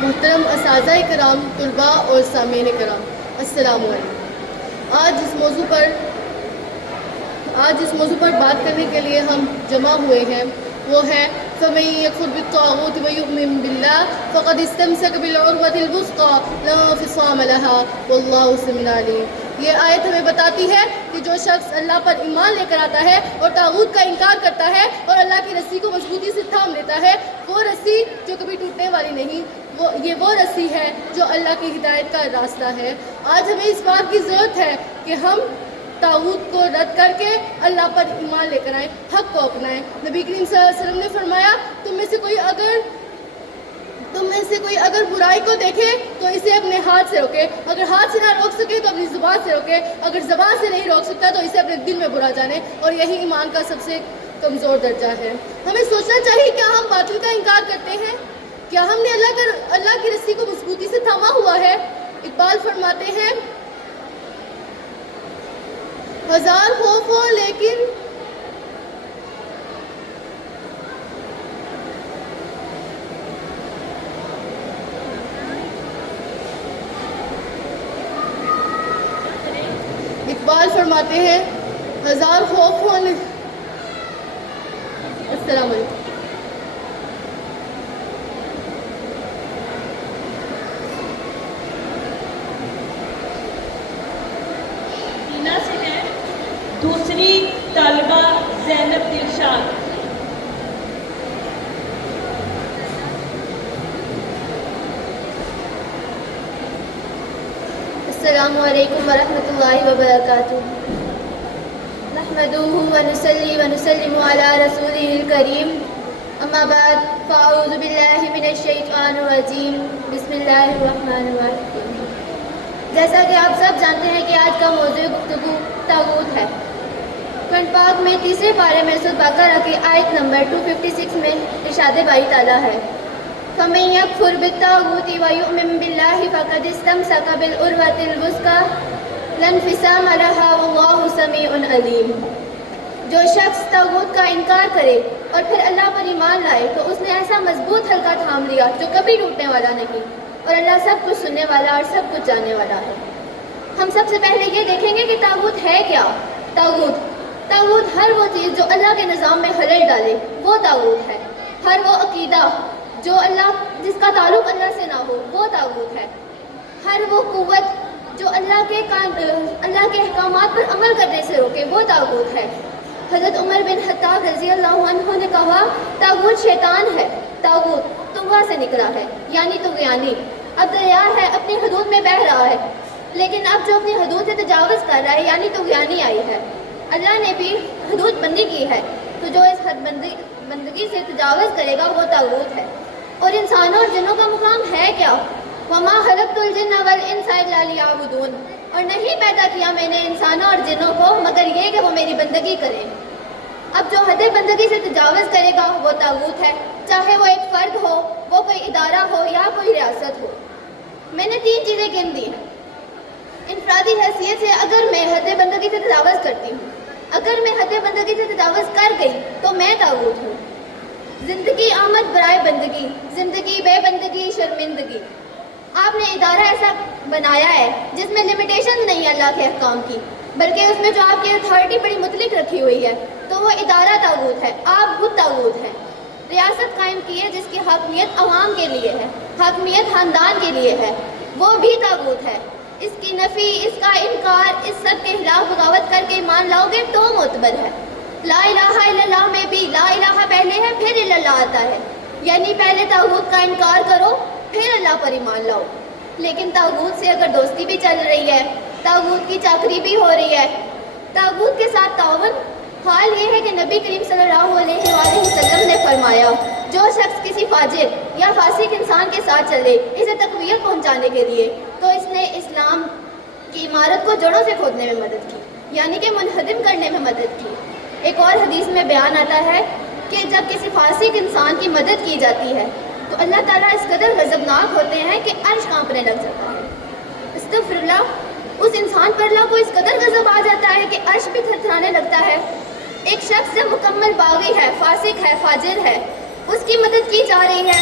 محترم اساتذہ کرام، طلباء اور سامعین کرام، السلام علیکم۔ آج اس موضوع پر بات کرنے کے لیے ہم جمع ہوئے ہیں وہ ہے فَمَن يَكْفُرْ بِالطَّاغُوتِ وَيُؤْمِن بِاللَّهِ فَقَدِ اسْتَمْسَكَ بِالْعُرْوَةِ الْوُثْقَىٰ لَا انفِصَامَ لَهَا وَاللَّهُ سَمِيعٌ عَلِيمٌ۔ یہ آیت ہمیں بتاتی ہے کہ جو شخص اللہ پر ایمان لے کر آتا ہے اور طاغوت کا انکار کرتا ہے اور اللہ کی رسی کو مضبوطی سے تھام لیتا ہے، وہ رسی جو کبھی ٹوٹنے والی نہیں، یہ وہ رسی ہے جو اللہ کی ہدایت کا راستہ ہے۔ آج ہمیں اس بات کی ضرورت ہے کہ ہم طاغوت کو رد کر کے اللہ پر ایمان لے کر آئیں، حق کو اپنائیں۔ نبی کریم صلی اللہ علیہ وسلم نے فرمایا، تم میں سے کوئی اگر برائی کو دیکھے تو اسے اپنے ہاتھ سے روکے، اگر ہاتھ سے نہ روک سکے تو اپنی زبان سے روکے، اگر زبان سے نہیں روک سکتا تو اسے اپنے دل میں برا جانے، اور یہی ایمان کا سب سے کمزور درجہ ہے۔ ہمیں سوچنا چاہیے کیا ہم باطل کا انکار کرتے ہیں؟ کیا ہم نے اللہ کی رسی کو مضبوطی سے تھاما ہوا ہے؟ اقبال فرماتے ہیں، ہزار خوف ہو لیکن فرماتے ہیں ہزار خوف ہو السلام علیکم۔ سینا سے ہے دوسری طالبہ زینب دلشاد۔ السلام علیکم ورحمۃ اللہ وبرکاتہ۔ نحمدہ ونصلی ونسلم علی رسولہ الکریم، اما بعد فاعوذ باللہ من الشیطان الرجیم، بسم اللہ الرحمن الرحیم۔ جیسا کہ آپ سب جانتے ہیں کہ آج کا موضوع گفتگو طاغوت ہے۔ قرآن پاک میں تیسرے پارے میں سورۃ بقرہ کی آیت نمبر 256 میں ارشاد باری تعالیٰ ہے، فَمَن يَكْفُرْ بِالطَّاغُوتِ وَيُؤْمِن بِاللَّهِ فَقَدِ اسْتَمْسَكَ بِالْعُرْوَةِ الْوُثْقَىٰ لَا انفِصَامَ لَهَا وَاللَّهُ سَمِيعٌ عَلِيمٌ۔ جو شخص طاغوت کا انکار کرے اور پھر اللہ پر ایمان لائے تو اس نے ایسا مضبوط حلقہ تھام لیا جو کبھی ٹوٹنے والا نہیں، اور اللہ سب کچھ سننے والا اور سب کچھ جاننے والا ہے۔ ہم سب سے پہلے یہ دیکھیں گے کہ طاغوت ہے کیا۔ طاغوت ہر وہ چیز جو اللہ کے نظام میں خلل ڈالے وہ طاغوت ہے۔ ہر وہ عقیدہ جس کا تعلق اللہ سے نہ ہو وہ طاغوت ہے۔ ہر وہ قوت جو اللہ کے احکامات پر عمل کرنے سے روکے وہ طاغوت ہے۔ حضرت عمر بن خطاب رضی اللہ عنہ نے کہا، طاغوت شیطان ہے، طاغوت طغوا سے نکلا ہے، یعنی طغیانی۔ اب دریا ہے، اپنی حدود میں بہہ رہا ہے، لیکن اب جو اپنی حدود سے تجاوز کر رہا ہے یعنی طغیانی آئی ہے۔ اللہ نے بھی حدود بندی کی ہے، تو جو اس حد بندگی سے تجاوز کرے گا وہ طاغوت ہے۔ اور انسانوں اور جنوں کا مقام ہے کیا؟ وَمَا خَلَقْتُ الْجِنَّ وَالْإِنسَ إِلَّا لِيَعْبُدُونِ۔ اور نہیں پیدا کیا میں نے انسانوں اور جنوں کو مگر یہ کہ وہ میری بندگی کریں۔ اب جو حد بندگی سے تجاوز کرے گا وہ طاغوت ہے، چاہے وہ ایک فرد ہو، وہ کوئی ادارہ ہو یا کوئی ریاست ہو۔ میں نے 3 چیزیں گن دی ہیں۔ انفرادی حیثیت سے اگر میں حد بندگی سے تجاوز کرتی ہوں، اگر میں حد بندگی سے تجاوز کر گئی تو میں طاغوت ہوں۔ زندگی آمد برائے بندگی، زندگی بے بندگی شرمندگی۔ آپ نے ادارہ ایسا بنایا ہے جس میں لمیٹیشنز نہیں ہے اللہ کے احکام کی، بلکہ اس میں جو آپ کی اتھارٹی بڑی مطلق رکھی ہوئی ہے، تو وہ ادارہ طاغوت ہے، آپ خود طاغوت ہیں۔ ریاست قائم کی ہے جس کی حاکمیت عوام کے لیے ہے، حاکمیت خاندان کے لیے ہے، وہ بھی طاغوت ہے۔ اس کی نفی، اس کا انکار، اس سب کے خلاف بغاوت کر کے ایمان لاؤ گے تو معتبر ہے۔ لا الہ الا اللہ میں بھی لا الہ پہلے ہے پھر الا اللہ آتا ہے، یعنی پہلے طاغوت کا انکار کرو پھر اللہ پر ایمان لاؤ۔ لیکن طاغوت سے اگر دوستی بھی چل رہی ہے، طاغوت کی چاکری بھی ہو رہی ہے، طاغوت کے ساتھ تعاون، حال یہ ہے کہ نبی کریم صلی اللہ علیہ وآلہ وسلم نے فرمایا، جو شخص کسی فاجر یا فاسق انسان کے ساتھ چلے اسے تقویت پہنچانے کے لیے، تو اس نے اسلام کی عمارت کو جڑوں سے کھودنے میں مدد کی، یعنی کہ منہدم کرنے میں مدد کی۔ ایک اور حدیث میں بیان آتا ہے کہ جب کسی فاسق انسان کی مدد کی جاتی ہے تو اللہ تعالیٰ اس قدر غضبناک ہوتے ہیں کہ عرش کانپنے لگ جاتا ہے۔ استغفر اللہ، اس انسان پر اللہ کو اس قدر غضب آ جاتا ہے کہ عرش بھی تھرتھرانے لگتا ہے۔ ایک شخص جو مکمل باغی ہے، فاسق ہے، فاجر ہے، اس کی مدد کی جا رہی ہے،